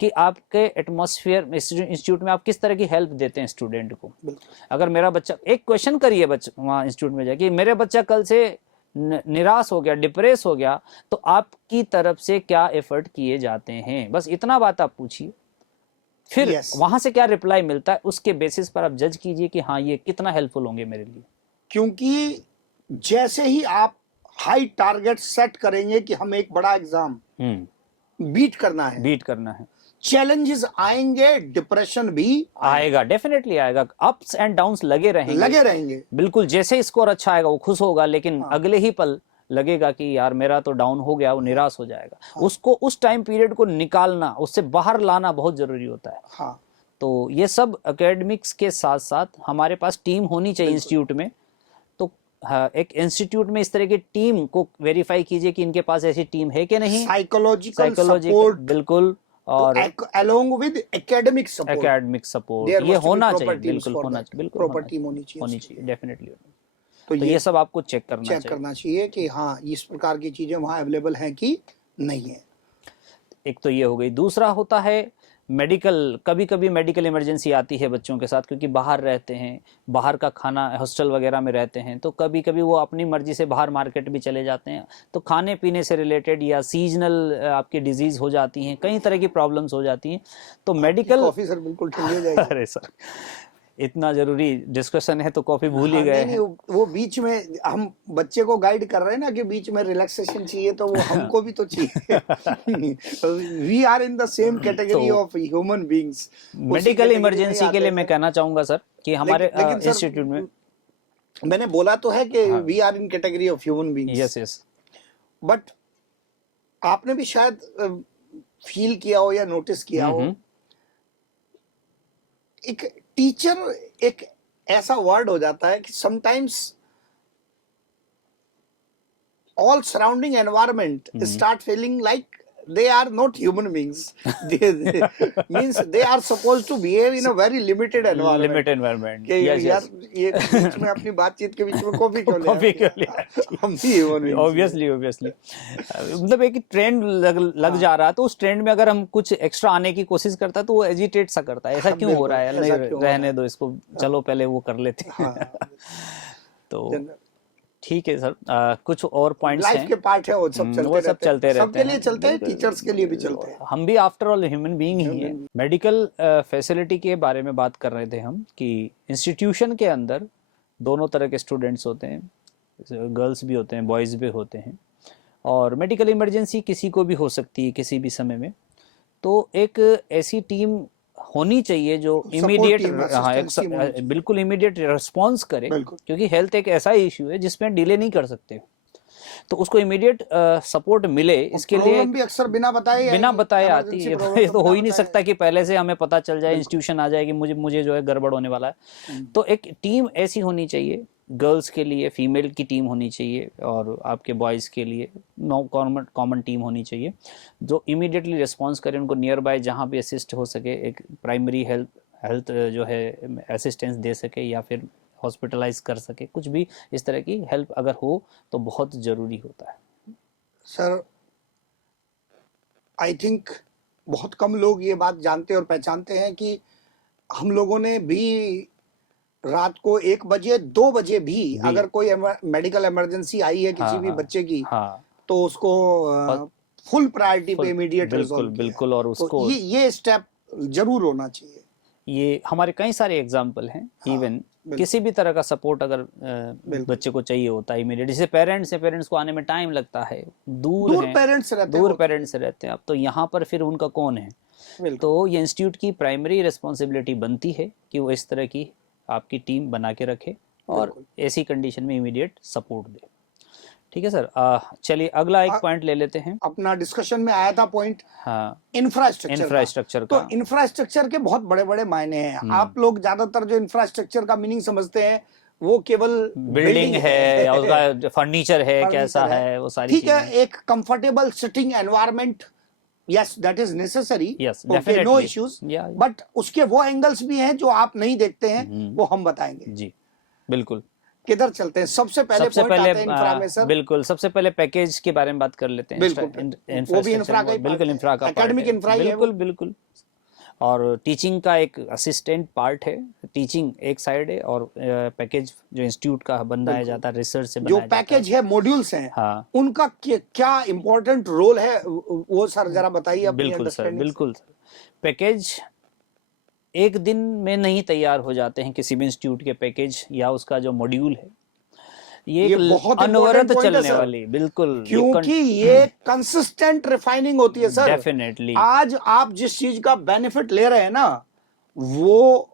कि आपके एटमॉस्फेयर इंस्टीट्यूट में आप किस तरह की हेल्प देते हैं स्टूडेंट को। अगर मेरा बच्चा, एक क्वेश्चन करिए बच्चा वहाँ इंस्टीट्यूट में जाके, मेरे बच्चा कल से निराश हो गया, डिप्रेस हो गया, तो आपकी तरफ से क्या एफर्ट किए जाते हैं, बस इतना बात आप पूछिए, फिर वहां से क्या रिप्लाई मिलता है उसके बेसिस पर आप जज कीजिए कि हाँ ये कितना हेल्पफुल होंगे मेरे लिए। क्योंकि जैसे ही आप हाई टारगेट सेट करेंगे कि हम एक बड़ा एग्जाम बीट करना है, चैलेंजेस आएंगे, डिप्रेशन भी आएगा, डेफिनेटली आएगा, अप्स एंड डाउन्स लगे रहेंगे बिल्कुल। जैसे स्कोर अच्छा आएगा वो खुश होगा, लेकिन अगले ही पल लगेगा कि यार मेरा तो डाउन हो गया, वो निराश हो जाएगा। उसको उस टाइम पीरियड को निकालना, उससे बाहर लाना बहुत जरूरी होता है। तो ये सब एकेडमिक्स के साथ साथ हमारे पास टीम होनी चाहिए इंस्टीट्यूट में। तो एक इंस्टीट्यूट में इस तरह की टीम को वेरीफाई कीजिए कि इनके पास ऐसी टीम है कि नहीं, साइकोलॉजिकल सपोर्ट बिल्कुल, और along with academic support ये होना चाहिए, बिल्कुल होना चाहिए, बिल्कुल प्रॉपर टीम होनी चाहिए डेफिनेटली। तो ये सब आपको चेक करना चाहिए कि हाँ इस प्रकार की चीजें वहाँ अवेलेबल हैं कि नहीं है। एक तो ये हो गई। दूसरा होता है मेडिकल, कभी कभी मेडिकल इमरजेंसी आती है बच्चों के साथ, क्योंकि बाहर रहते हैं, बाहर का खाना, हॉस्टल वगैरह में रहते हैं, तो कभी कभी वो अपनी मर्जी से बाहर मार्केट भी चले जाते हैं, तो खाने पीने से रिलेटेड या सीजनल आपकी डिजीज हो जाती हैं, कई तरह की प्रॉब्लम्स हो जाती हैं। तो मेडिकल कॉफी सर बिल्कुल ठंडी हो जाएगी। अरे सर इतना जरूरी डिस्कशन है तो कॉफी भूल ही गए हैं। वो बीच में हम बच्चे को गाइड कर रहे हैं ना कि बीच में रिलैक्सेशन चाहिए, तो वो हमको भी तो चाहिए। We are in the same category of human beings. Medical emergency के लिए मैं कहना चाहूंगा सर कि हमारे इंस्टीट्यूट में, मैंने बोला तो है कि we are in category of human beings, yes yes, but आपने भी शायद फील किया हो या नोटिस किया हो, एक टीचर एक ऐसा वर्ड हो जाता है कि sometimes all surrounding environment start feeling like they are not human beings. Means they are supposed to behave in a very limited environment. Limit environment, कि यस यार यस, ये बीच में अपनी बातचीत के बीच में कॉफी क्यों ले कॉफी आती क्यों है? ले आती है? हम भी human beings हैं। ऑब्वियसली ऑब्वियसली, मतलब एक ट्रेंड लग जा रहा है, तो उस ट्रेंड में अगर हम कुछ एक्स्ट्रा आने की कोशिश करता है तो वो एजिटेट सा करता है, ऐसा हाँ, क्यों हो बिल्कुल, रहा है, ऐसा नहीं क्यों हो रहा रहने है? दो इसको, चलो पहले वो कर लेते हैं। हाँ, तो ठीक है सर, कुछ और पॉइंट्स लाइफ हैं, के पार्ट है वो सब चलते वो सब रहते हैं। चलते रहते सबके लिए चलते हैं, बिल्कुल। टीचर्स के लिए भी चलते हैं। हम भी आफ्टर ऑल ह्यूमन बीइंग ही हैं। मेडिकल फैसिलिटी के बारे में बात कर रहे थे हम कि इंस्टीट्यूशन के अंदर दोनों तरह के स्टूडेंट्स होते हैं, गर्ल्स भी होते हैं, बॉयज़ भी होते हैं, और मेडिकल इमरजेंसी किसी को भी हो सकती है किसी भी समय में। तो एक ऐसी टीम होनी चाहिए जो इमीडिएट, team, हाँ assistance team होनी चाहिए। बिल्कुल इमीडिएट रिस्पॉन्स करे, बिल्कुल। क्योंकि हेल्थ एक ऐसा इशू है जिसमें डिले नहीं कर सकते, तो उसको इमीडिएट सपोर्ट मिले, इसके लिए प्रॉब्लम भी अक्सर बिना बताए आती है। ये तो हो ही नहीं सकता कि पहले से हमें पता चल जाए, इंस्टीट्यूशन आ जाए कि मुझे जो है गड़बड़ होने वाला है। तो एक टीम ऐसी होनी चाहिए, गर्ल्स के लिए फीमेल की टीम होनी चाहिए, और आपके बॉयज़ के लिए कॉमन टीम होनी चाहिए, जो इमीडिएटली रिस्पॉन्स करे, उनको नियर बाय जहाँ भी असिस्ट हो सके, एक प्राइमरी हेल्थ जो है असिस्टेंस दे सके, या फिर हॉस्पिटलाइज कर सके, कुछ भी इस तरह की हेल्प अगर हो तो बहुत ज़रूरी होता है। सर आई थिंक बहुत कम लोग ये बात जानते और पहचानते हैं कि हम लोगों ने भी रात को 1 बजे 2 बजे भी अगर कोई मेडिकल इमरजेंसी आई है किसी भी बच्चे की, हाँ, तो उसको फुल प्रायोरिटी पे इमीडिएट बिल्कुल बिल्कुल, और उसको तो ये स्टेप जरूर होना चाहिए। ये हमारे कई सारे एग्जाम्पल हैं। इवन किसी भी तरह का सपोर्ट अगर बच्चे को चाहिए होता है इमीडिएट, जैसे पेरेंट्स हैं, पेरेंट्स को आने में टाइम लगता है, दूर पेरेंट्स रहते हैं, अब तो यहाँ पर फिर उनका कौन है? तो ये इंस्टीट्यूट की प्राइमरी रिस्पॉन्सिबिलिटी बनती है कि वो इस तरह की आपकी टीम बना के रखे और ऐसी कंडीशन में इमीडिएट सपोर्ट दे। ठीक है सर, चलिए अगला एक पॉइंट ले लेते हैं। अपना डिस्कशन में आया था पॉइंट, हाँ, इंफ्रास्ट्रक्चर का। तो इंफ्रास्ट्रक्चर के बहुत बड़े बड़े मायने हैं। आप लोग ज्यादातर जो इंफ्रास्ट्रक्चर का मीनिंग समझते हैं वो केवल बिल्डिंग है या उसका फर्नीचर है, कैसा है, वो सारी ठीक है। एक comfortable sitting environment, yes that is necessary, no issues, but उसके वो एंगल्स भी हैं जो आप नहीं देखते हैं, वो हम बताएंगे। जी बिल्कुल। किधर चलते हैं? सबसे पहले बिल्कुल, सबसे पहले पैकेज के बारे में बात कर लेते हैं। वो भी इंफ्रा का, बिल्कुल इंफ्रा का, एकेडमिक इंफ्रा ही है, बिल्कुल। और टीचिंग का एक असिस्टेंट पार्ट है, टीचिंग एक साइड है, और पैकेज जो इंस्टीट्यूट का बनाया जाता है, रिसर्च से जो पैकेज है, मॉड्यूल्स हैं, हाँ, उनका क्या इंपॉर्टेंट रोल है वो सर जरा बताइए। बिल्कुल सर, पैकेज एक दिन में नहीं तैयार हो जाते हैं किसी भी इंस्टीट्यूट के पैकेज या उसका जो मॉड्यूल है, ये बहुत अनवरत चलने वाली, बिल्कुल, क्योंकि ये कंसिस्टेंट रिफाइनिंग होती है सर। डेफिनेटली आज आप जिस चीज का बेनिफिट ले रहे हैं ना, वो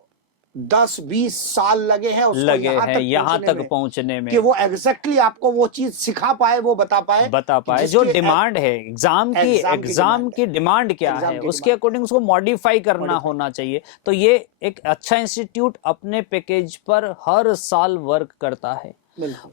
10-20 साल लगे हैं यहाँ तक पहुंचने में कि वो एग्जैक्टली आपको वो चीज सिखा पाए, वो बता पाए जो डिमांड है एग्जाम की डिमांड क्या है, उसके अकॉर्डिंग उसको मॉडिफाई करना होना चाहिए। तो ये एक अच्छा इंस्टीट्यूट अपने पैकेज पर हर साल वर्क करता है,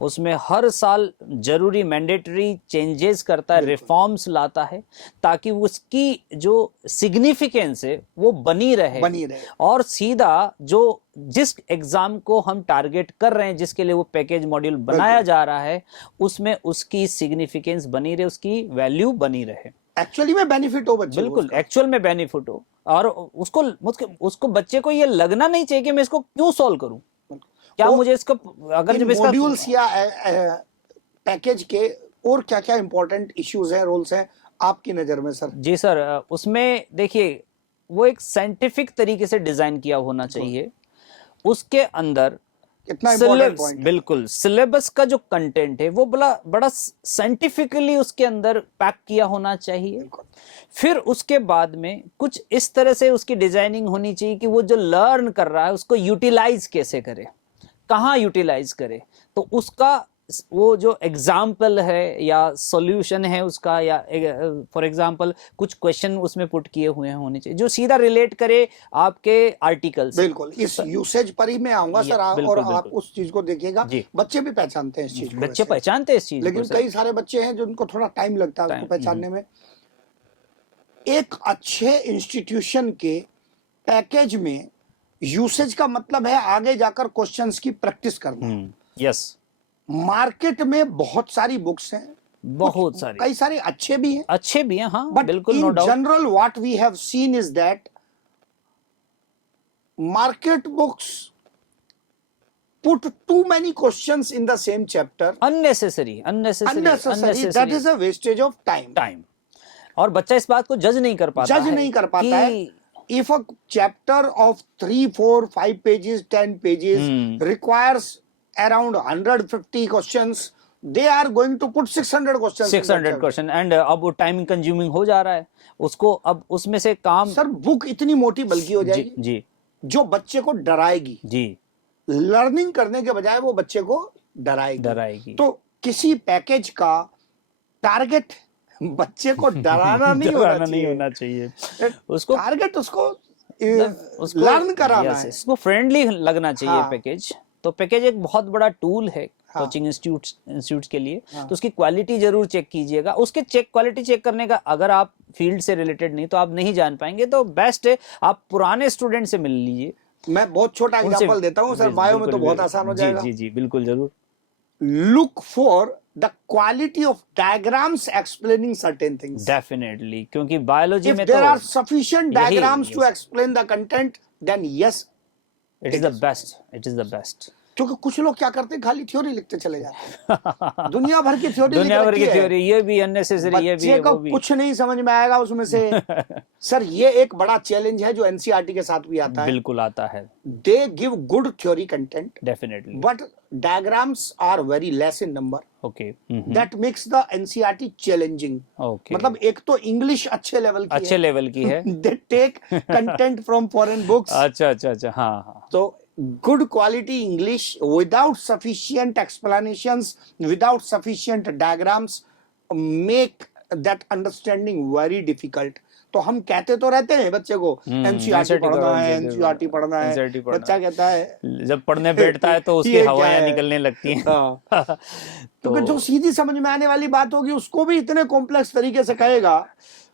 उसमें हर साल जरूरी मैंडेटरी चेंजेस करता है, रिफॉर्म्स लाता है, ताकि उसकी जो सिग्निफिकेंस है वो बनी रहे और सीधा जो जिस एग्जाम को हम टारगेट कर रहे हैं, जिसके लिए वो पैकेज मॉड्यूल बनाया जा रहा है, उसमें उसकी सिग्निफिकेंस बनी रहे, उसकी वैल्यू बनी रहे, एक्चुअली में बेनिफिट हो बच्चे, बिल्कुल एक्चुअल में बेनिफिट हो, और उसको बच्चे को ये लगना नहीं चाहिए कि मैं इसको क्यों सॉल्व करूं, क्या मुझे इसको, अगर जब इसका मॉड्यूल्स या पैकेज के और क्या क्या इंपॉर्टेंट इश्यूज हैं, रोल्स हैं आपकी नजर में सर? जी सर, उसमें देखिए वो एक साइंटिफिक तरीके से डिजाइन किया होना चाहिए, उसके अंदर कितना इंपॉर्टेंट पॉइंट, बिल्कुल सिलेबस का जो कंटेंट है वो बड़ा साइंटिफिकली उसके अंदर पैक किया होना चाहिए। फिर उसके बाद में कुछ इस तरह से उसकी डिजाइनिंग होनी चाहिए कि वो जो लर्न कर रहा है उसको यूटिलाइज कैसे करे, कहाँ यूटिलाइज करे, तो उसका वो जो एग्जाम्पल है या सॉल्यूशन है उसका, या फॉर एग्जाम्पल कुछ क्वेश्चन उसमें पुट किए हुए होने चाहिए जो सीधा रिलेट करे आपके आर्टिकल से। बिल्कुल, इस यूसेज पर ही मैं आऊंगा सर, और आप उस चीज को देखिएगा। बच्चे भी पहचानते हैं इस चीज को, बच्चे पहचानते हैं इस चीज, लेकिन कई सारे बच्चे हैं जिनको थोड़ा टाइम लगता है उसको पहचानने में। एक अच्छे इंस्टीट्यूशन के पैकेज में यूसेज का मतलब है आगे जाकर क्वेश्चंस की प्रैक्टिस करना। यस, मार्केट में बहुत सारी बुक्स हैं, बहुत सारी, कई सारे अच्छे भी हैं, अच्छे भी हैं, हाँ बट बिल्कुल, no in doubt. General what we have seen is that market books put too many questions in the same chapter. unnecessary, That is a wastage of time. और बच्चा इस बात को जज नहीं कर पाता है if a chapter of 3, 4, 5 pages, 10 pages requires around 150 questions, they are going to put 600 questions. 600 question, and अब वो टाइम कंज्यूमिंग हो जा रहा है उसको, अब उसमें से काम। सर बुक इतनी मोटी बल्कि हो जाएगी जी, जो बच्चे को डराएगी जी, लर्निंग करने के बजाय वो बच्चे को डराएगी। तो किसी पैकेज का टारगेट बच्चे को डराना नहीं होना चाहिए। उसको टारगेट उसको लर्न कराना है, उसको फ्रेंडली लगना चाहिए। पैकेज तो पैकेज एक बहुत बड़ा टूल है कोचिंग इंस्टीट्यूट्स के लिए। तो उसकी क्वालिटी जरूर चेक कीजिएगा। उसके क्वालिटी चेक करने का, अगर आप फील्ड से रिलेटेड नहीं तो आप नहीं जान पाएंगे, तो बेस्ट है आप पुराने स्टूडेंट से मिल लीजिए। मैं बहुत छोटा एग्जांपल देता हूं सर, बायो में तो बहुत आसान हो जाएगा। जी, बिल्कुल जरूर। Look for the quality of diagrams explaining certain things. Definitely, क्योंकि बायोलॉजी में there are sufficient diagrams to explain the content, then yes it is the best. क्योंकि कुछ लोग क्या करते हैं, खाली थ्योरी लिखते चले जाते हैं, दुनिया भर की थ्योरी, ये भी अननेसेसरी, ये भी, वो भी कुछ नहीं समझ में आएगा उसमें से। सर ये एक बड़ा चैलेंज है जो एनसीईआरटी के साथ भी आता है। बिल्कुल आता है। They give good theory content definitely, but diagrams are very less in number. Okay, that makes the NCERT challenging. Okay, मतलब एक तो इंग्लिश अच्छे लेवल की है, they take content from foreign books. अच्छा, हाँ। तो good quality English without sufficient explanations, without sufficient diagrams make that understanding very difficult. तो हम कहते तो रहते हैं बच्चे को एनसीईआरटी पढ़ना है, एनसीईआरटी पढ़ना है, बच्चा कहता है, जब पढ़ने बैठता है तो उसकी हवाएं निकलने लगती हैं। तो जो सीधी समझ में आने वाली बात होगी उसको भी इतने कॉम्प्लेक्स तरीके से कहेगा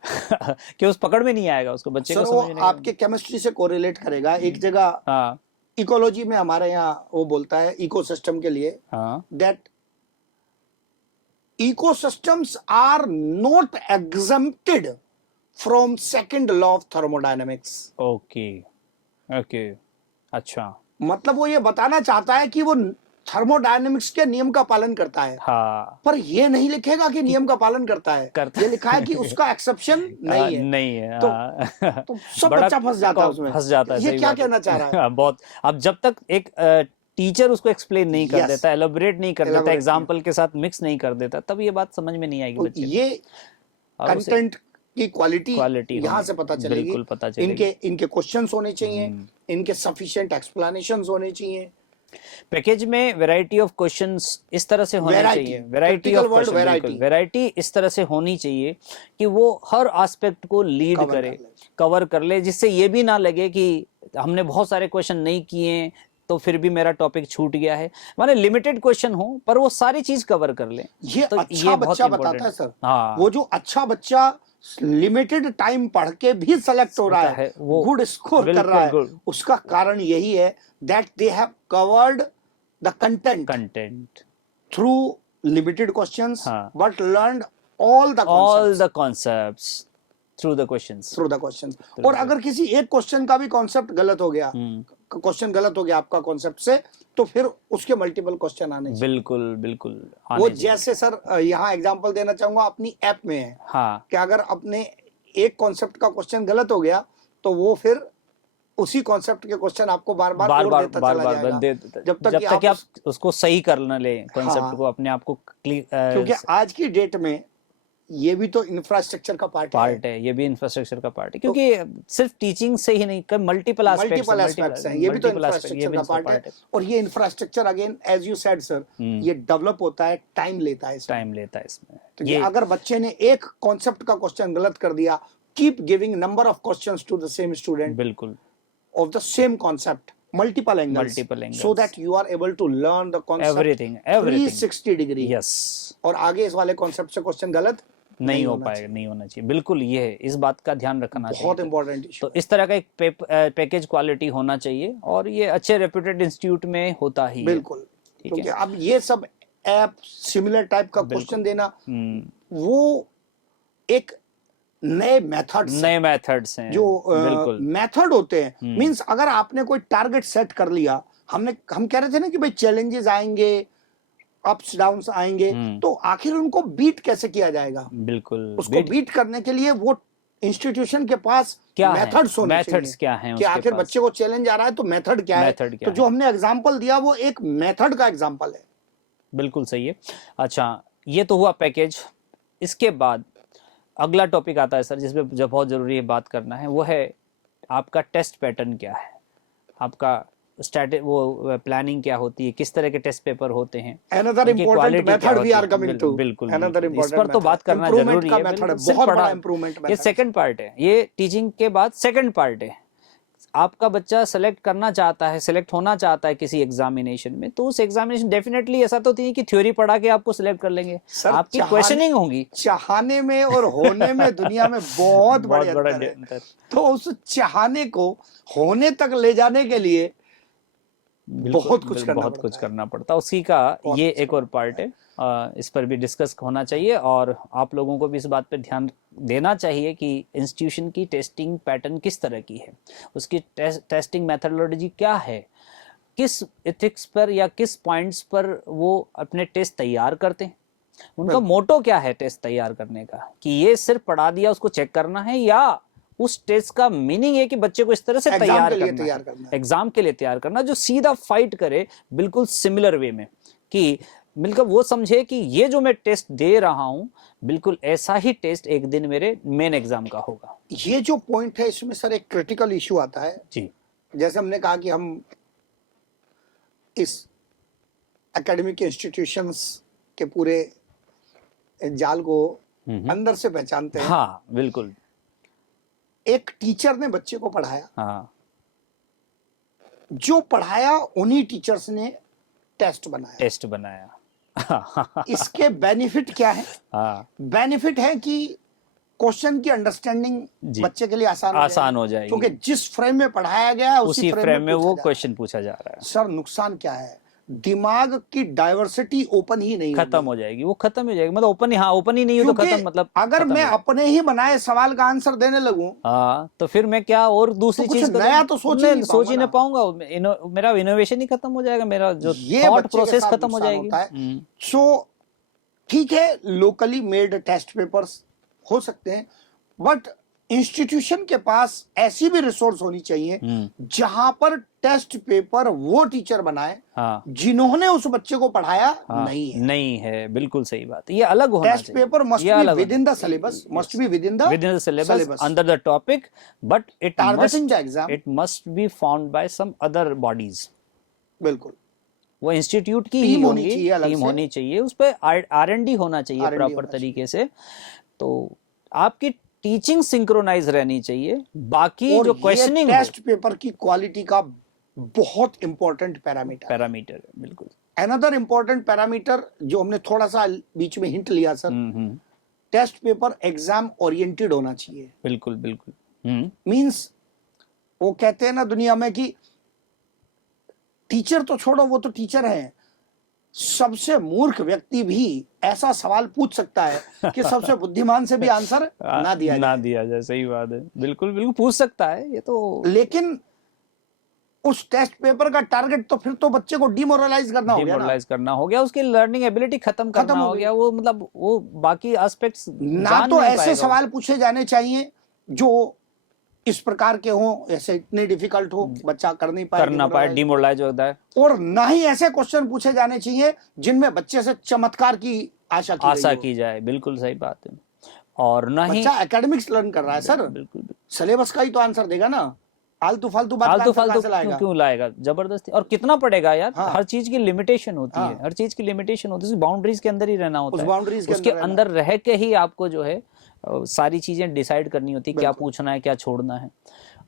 कि उस पकड़ में नहीं आएगा उसको, बच्चे को समझ नहीं। आपके केमिस्ट्री से कोरिलेट करेगा। एक जगह इकोलॉजी में हमारे यहाँ वो बोलता है इकोसिस्टम के लिए, that ecosystems are not exempted from second law of thermodynamics. Okay, अच्छा, मतलब वो ये बताना चाहता है कि वो थर्मोडायनेमिक्स के नियम का पालन करता है, पर ये नहीं लिखेगा कि नियम का पालन करता है, ये लिखा है कि उसका एक्सेप्शन नहीं है। तो सब बच्चा फंस जाता है उसमें, ये क्या कहना चाह रहा है? बहुत। अब जब तक एक टीचर उसको एक्सप्लेन नहीं कर देता, एलोबरेट नहीं कर देता, एग्जाम्पल के साथ मिक्स नहीं कर देता, तब ये बात समझ में नहीं आएगी बच्चे को। ये कंटेंट की क्वालिटी यहाँ से पता चलेगी। इनके क्वेश्चंस होने चाहिए, इनके सफिशिएंट एक्सप्लेनेशंस होने चाहिए। पैकेज में वैरायटी ऑफ क्वेश्चंस इस तरह से होने चाहिए, वैरायटी इस तरह से होनी चाहिए कि वो हर एस्पेक्ट को लीड करे, कवर कर ले, जिससे ये भी ना लगे कि हमने बहुत सारे क्वेश्चन नहीं किए तो फिर भी मेरा टॉपिक छूट गया है। माने लिमिटेड क्वेश्चन हो पर वो सारी चीज कवर कर ले। ये तो अच्छा बच्चा बताता है सर। वो जो अच्छा बच्चा लिमिटेड टाइम पढ़ के भी सेलेक्ट हो रहा है, वो गुड स्कोर कर रहा है, उसका कारण यही है that they have covered the content through limited questions, but learned all the concepts through the questions. और अगर किसी एक क्वेश्चन का भी कॉन्सेप्ट गलत हो गया, आपका कॉन्सेप्ट से, तो फिर उसके मल्टीपल क्वेश्चन आने चाहिए। बिल्कुल वो जैसे सर यहाँ एग्जांपल देना चाहूंगा, अपनी ऐप में है कि अगर अपने एक कॉन्सेप्ट का क्वेश्चन गलत हो गया तो वो फिर उसी कॉन्सेप्ट के क्वेश्चन आपको बार देता जब तक कि आप उसको सही कर न ले, कॉन्सेप्ट को अपने आप को क्योंकि आज की डेट में ये भी तो इंफ्रास्ट्रक्चर का पार्ट है। ये भी इंफ्रास्ट्रक्चर का पार्ट है, क्योंकि सिर्फ टीचिंग से ही नहीं, मल्टीपल एस्पेक्ट्स हैं। ये भी तो इंफ्रास्ट्रक्चर का पार्ट है। और ये infrastructure again as you said sir, ये डेवलप होता है, टाइम लेता है इसमें। तो ये अगर बच्चे ने एक कॉन्सेप्ट का क्वेश्चन गलत कर दिया, keep giving number of questions to the same student, बिल्कुल, of the same concept, multiple angles, so that you are able to learn the concept everything 360 degree. Yes. और आगे इस वाले concept से question गलत नहीं हो पाएगा, नहीं होना चाहिए, बिल्कुल ये है, इस बात का ध्यान रखना चाहिए। बहुत इंपॉर्टेंट इशू। तो इस तरह का एक पैकेज क्वालिटी होना चाहिए और ये अच्छे रेप्यूटेड इंस्टीट्यूट में होता ही है। बिल्कुल, ठीक क्योंकि है। अब ये सब ऐप सिमिलर टाइप का क्वेश्चन देना, वो एक नए मेथड्स हैं जो बिल्कुल। मेथड होते हैं। मींस अगर आपने कोई टारगेट सेट कर लिया, हम कह रहे थे ना कि भाई चैलेंजेस आएंगे, अप्स डाउन्स आएंगे, तो आखिर उनको बीट कैसे किया जाएगा? बिल्कुल, उसको बीट करने के लिए वो इंस्टीट्यूशन के पास क्या मेथड्स होने चाहिए। मेथड्स क्या हैं कि उसके आखिर पास? बच्चे को चैलेंज आ रहा है तो मेथड क्या है? तो जो हमने एग्जांपल दिया वो एक मेथड का एग्जांपल है। बिल्कुल सही है। अच्छा, ये तो हुआ पैकेज। इसके बाद अगला टॉपिक आता है सर, जिसमें जो बहुत जरूरी है बात करना है, वो है आपका टेस्ट पैटर्न क्या है, आपका प्लानिंग क्या होती है, किस तरह के टेस्ट पेपर होते हैं, Another important method we are coming to. बिल्कुल Another इस important पर तो method. बात करना Improvement जरूरी का है। method है, बिल्कुल, सिर्फ बहुत बड़ा पढ़ा, improvement ये method सेकंड पार्ट है, ये टीचिंग के बाद सेकंड पार्ट है। आपका बच्चा सेलेक्ट करना चाहता है, सेलेक्ट होना चाहता है किसी एग्जामिनेशन में, तो उस एग्जामिनेशन डेफिनेटली ऐसा तो नहीं कि थ्योरी पढ़ा के आपको सिलेक्ट कर लेंगे, आपकी क्वेश्चनिंग होगी। चाहने में और होने में दुनिया में बहुत बड़े बड़ा अंतर है। तो उस चाहने को होने तक ले जाने के लिए बहुत कुछ करना पड़ता है। उसी का ये एक और पार्ट है, इस पर भी डिस्कस होना चाहिए और आप लोगों को भी इस बात पर ध्यान देना चाहिए कि इंस्टीट्यूशन की टेस्टिंग पैटर्न किस तरह की है, उसकी टेस्टिंग मेथडोलॉजी क्या है, किस एथिक्स पर या किस पॉइंट्स पर वो अपने टेस्ट तैयार करते हैं, उनका मोटो क्या है टेस्ट तैयार करने का, कि ये सिर्फ पढ़ा दिया उसको चेक करना है, या उस टेस्ट का मीनिंग है कि बच्चे को इस तरह से तैयार करना है, एग्जाम के लिए तैयार करना, जो सीधा फाइट करे बिल्कुल सिमिलर वे में, कि मिलकर वो समझे कि ये जो मैं टेस्ट दे रहा हूं बिल्कुल ऐसा ही टेस्ट एक दिन मेरे मेन एग्जाम का होगा। ये जो पॉइंट है इसमें सर एक क्रिटिकल इशू आता है जी। जैसे हमने कहा कि हम इस एकेडमिक इंस्टीट्यूशंस के पूरे जाल को अंदर से पहचानते हैं। हाँ बिल्कुल। एक टीचर ने बच्चे को पढ़ाया, हाँ, जो पढ़ाया उन्हीं टीचर्स ने टेस्ट बनाया। इसके बेनिफिट क्या है? बेनिफिट है कि क्वेश्चन की अंडरस्टैंडिंग बच्चे के लिए आसान हो जाएगी, क्योंकि जिस फ्रेम में पढ़ाया गया उसी फ्रेम में वो क्वेश्चन पूछा जा रहा है। सर नुकसान क्या है? दिमाग की डाइवर्सिटी ओपन ही नहीं खत्म हो जाएगी, वो खत्म हो जाएगी, मतलब ओपन ही, हाँ ओपन ही नहीं हो तो खत्म, मतलब अगर मैं अपने ही बनाए सवाल का आंसर देने लगूं, हाँ तो फिर मैं क्या और दूसरी चीज नया तो सोच ही नहीं पाऊंगा, मेरा इनोवेशन ही खत्म हो जाएगा, मेरा जो थॉट प्रोसेस खत्म हो जाएगी। सो ठीक है, लोकली मेड टेस्ट पेपर्स हो सकते हैं, बट इंस्टीट्यूशन के पास ऐसी भी रिसोर्स होनी चाहिए जहां पर टेस्ट पेपर वो टीचर बनाए जिन्होंने उस बच्चे को पढ़ाया नहीं है। बिल्कुल सही बात है, ये अलग होना चाहिए। Test paper must be within the syllabus, must be within the syllabus under the topic, but it must be found by some other bodies. बिल्कुल, वो इंस्टीट्यूट की ही होगी, टीम होनी चाहिए, उस पर R&D होना चाहिए प्रॉपर तरीके से, तो आपकी टीचिंग सिंक्रोनाइज रहनी चाहिए। बाकी जो क्वेश्चनिंग टेस्ट पेपर की क्वालिटी का बहुत इंपॉर्टेंट पैरामीटर है। बिल्कुल। अनदर इंपॉर्टेंट पैरामीटर जो हमने थोड़ा सा बीच में हिंट लिया sir, test paper exam oriented होना चाहिए। बिल्कुल बिल्कुल। मींस वो कहते हैं ना दुनिया में कि टीचर तो छोड़ो, वो तो टीचर है, सबसे मूर्ख व्यक्ति भी ऐसा सवाल पूछ सकता है कि सबसे बुद्धिमान से भी आंसर ना दिया जाए। सही बात है, बिल्कुल बिल्कुल पूछ सकता है ये तो, लेकिन उस टेस्ट पेपर का टारगेट तो फिर तो बच्चे को डिमोरलाइज करना हो गया, उसकी लर्निंग एबिलिटी खत्म करना हो गया, वो मतलब वो बाकी एस्पेक्ट्स ना तो ऐसे सवाल पूछे जाने चाहिए जो इस प्रकार के हो, ऐसे इतने डिफिकल्ट हो बच्चा कर नहीं पाए, डिमोरलाइज होता है, और ना ही ऐसे क्वेश्चन पूछे जाने चाहिए जिनमें बच्चे से चमत्कार की आशा की जाए। बिल्कुल सही बात है। और ना ही बच्चा एकेडमिक्स लर्न कर रहा है सर, बिल्कुल सिलेबस का ही तो आंसर देगा ना, आलतू फालतू क्यों लाएगा जबरदस्ती, और कितना पड़ेगा यार। हर चीज की लिमिटेशन होती है, हर चीज की लिमिटेशन होती है, बाउंड्रीज के अंदर ही रहना होता है, उसके अंदर रह के ही आपको जो है सारी चीजें डिसाइड करनी होती है, क्या पूछना है क्या छोड़ना है।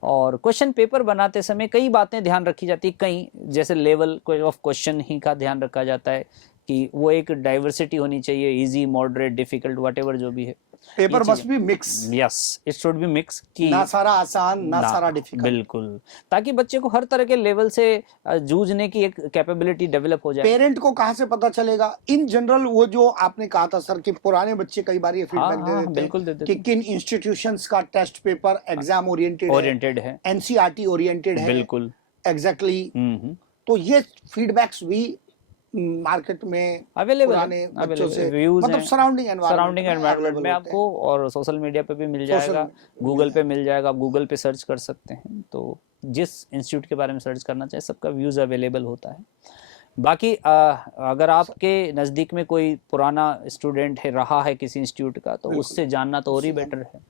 और क्वेश्चन पेपर बनाते समय कई बातें ध्यान रखी जाती है, कई जैसे लेवल ऑफ क्वेश्चन ही का ध्यान रखा जाता है कि वो एक डाइवर्सिटी होनी चाहिए, इजी, मॉडरेट, डिफिकल्ट, व्हाटएवर जो भी है। पेपर ये must be mix, yes, it should be mix की ना सारा आसान ना सारा डिफिकल्ट। बिल्कुल, ताकि बच्चे को हर तरह के लेवल से जूझने की एक कैपेबिलिटी डेवलप हो जाए। पेरेंट को कहाँ से पता चलेगा? इन जनरल वो जो आपने कहा था सर कि पुराने बच्चे कई बार ये फीडबैक दे देते बिल्कुल दे हैं देते कि किन इंस्टीट्यूशंस का टेस्ट पेपर एग्जाम ओरिएंटेड है, एनसीईआरटी ओरिएंटेड है। बिल्कुल एग्जैक्टली। तो ये फीडबैक्स भी मार्केट में अवेलेबल पुराने बच्चों से व्यूज मतलब सराउंडिंग एनवायरनमेंट में आपको, और सोशल मीडिया पे भी मिल जाएगा, गूगल पे मिल जाएगा, गूगल पे सर्च कर सकते हैं। तो जिस इंस्टीट्यूट के बारे में सर्च करना चाहे सबका व्यूज अवेलेबल होता है। बाकी अगर आपके नज़दीक में कोई पुराना स्टूडेंट है, रहा है किसी इंस्टीट्यूट का, तो उससे जानना तो और ही बेटर है।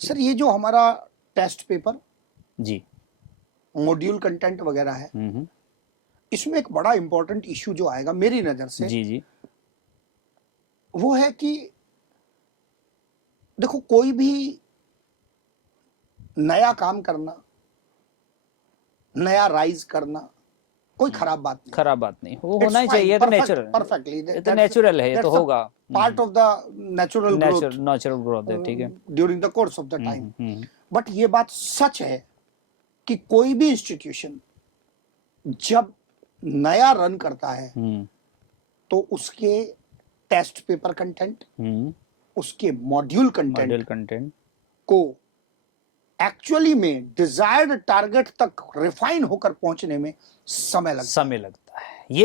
सर ये जो हमारा टेस्ट पेपर जी, मॉड्यूल कंटेंट वगैरह है, इसमें एक बड़ा इंपॉर्टेंट इश्यू जो आएगा मेरी नजर से, जी, वो है कि देखो कोई भी नया काम करना, नया राइज करना कोई खराब बात नहीं, खराब बात नहीं, वो होना ही चाहिए, तो नेचुरल, परफेक्टली, ये तो नेचुरल है, ये तो होगा, part of the natural growth है, ठीक है, during the course of the time. But ये बात सच है कि कोई भी इंस्टीट्यूशन जब नया रन करता है तो उसके टेस्ट पेपर कंटेंट, उसके मॉड्यूल कंटेंट को एक्चुअली में डिजायर्ड टारगेट तक रिफाइन होकर पहुंचने में समय लगता है। ये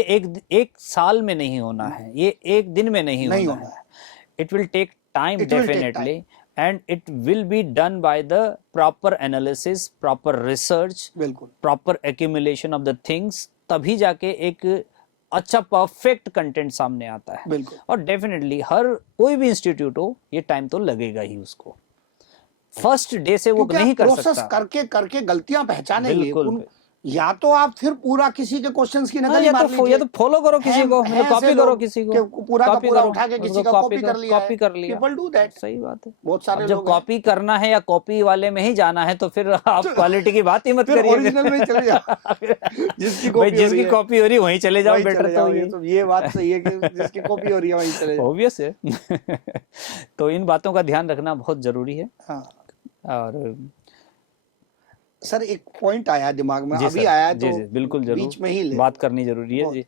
एक साल में नहीं होना है, ये एक दिन में नहीं होना है। It will take time definitely, and it will be done by the proper analysis, proper research, बिल्कुल, proper accumulation of the things, तभी जाके एक अच्छा परफेक्ट कंटेंट सामने आता है। बिल्कुल। और डेफिनेटली हर कोई भी इंस्टीट्यूट हो, ये टाइम तो लगेगा ही उसको, फर्स्ट डे से वो नहीं कर सकता। प्रोसेस करके गलतियां पहचानेंगे, या तो आप फिर पूरा किसी के क्वेश्चंस की नकल मार लीजिए, या तो फॉलो करो किसी को, कॉपी करो किसी को, पूरा का पूरा उठा के किसी का कॉपी कर लिया, पीपल डू दैट। सही बात है, बहुत सारे जब कॉपी करना है या कॉपी वाले में ही जाना है तो फिर आप क्वालिटी की बात ही मत करिए, ओरिजिनल में चले जाओ, जिसकी कॉपी हो रही है वहीं चले जाओ, बेटर। तो ये बात सही है कि जिसकी कॉपी हो रही है वहीं चले जाओ, ऑब्वियस है। तो इन बातों का ध्यान रखना बहुत जरूरी है। और सर एक पॉइंट आया दिमाग में, अभी आया तो बिल्कुल जरूर बीच में ही बात करनी जरूरी है जी।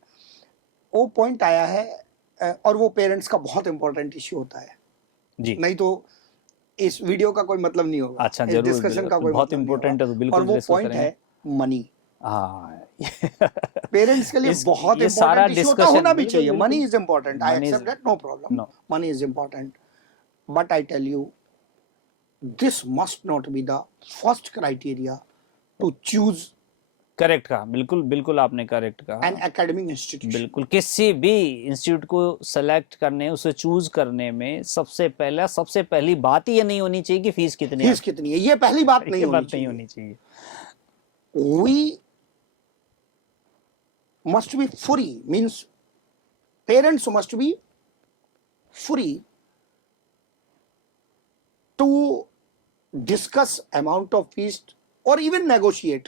वो पॉइंट आया है और वो पेरेंट्स का बहुत इंपॉर्टेंट इश्यू होता है जी, नहीं तो इस वीडियो का कोई मतलब नहीं होगा। अच्छा, जरूर, डिस्कशन का कोई बहुत इंपॉर्टेंट है, तो बिल्कुल। और वो पॉइंट है मनी। पेरेंट्स के लिए बहुत इंपॉर्टेंट इश्यू होना भी चाहिए। Money is important, I accept that, no problem, money is important, but I tell you this must not be the first criteria to choose correct कहा, बिल्कुल आपने करेक्ट कहा। an academic institution, बिल्कुल किसी भी इंस्टीट्यूट को सेलेक्ट करने, उसे चूज करने में सबसे पहली बात ये नहीं होनी चाहिए कि फीस कितनी है, ये पहली बात नहीं होनी चाहिए। We must be free, means parents must be free to discuss amount of fees or even negotiate.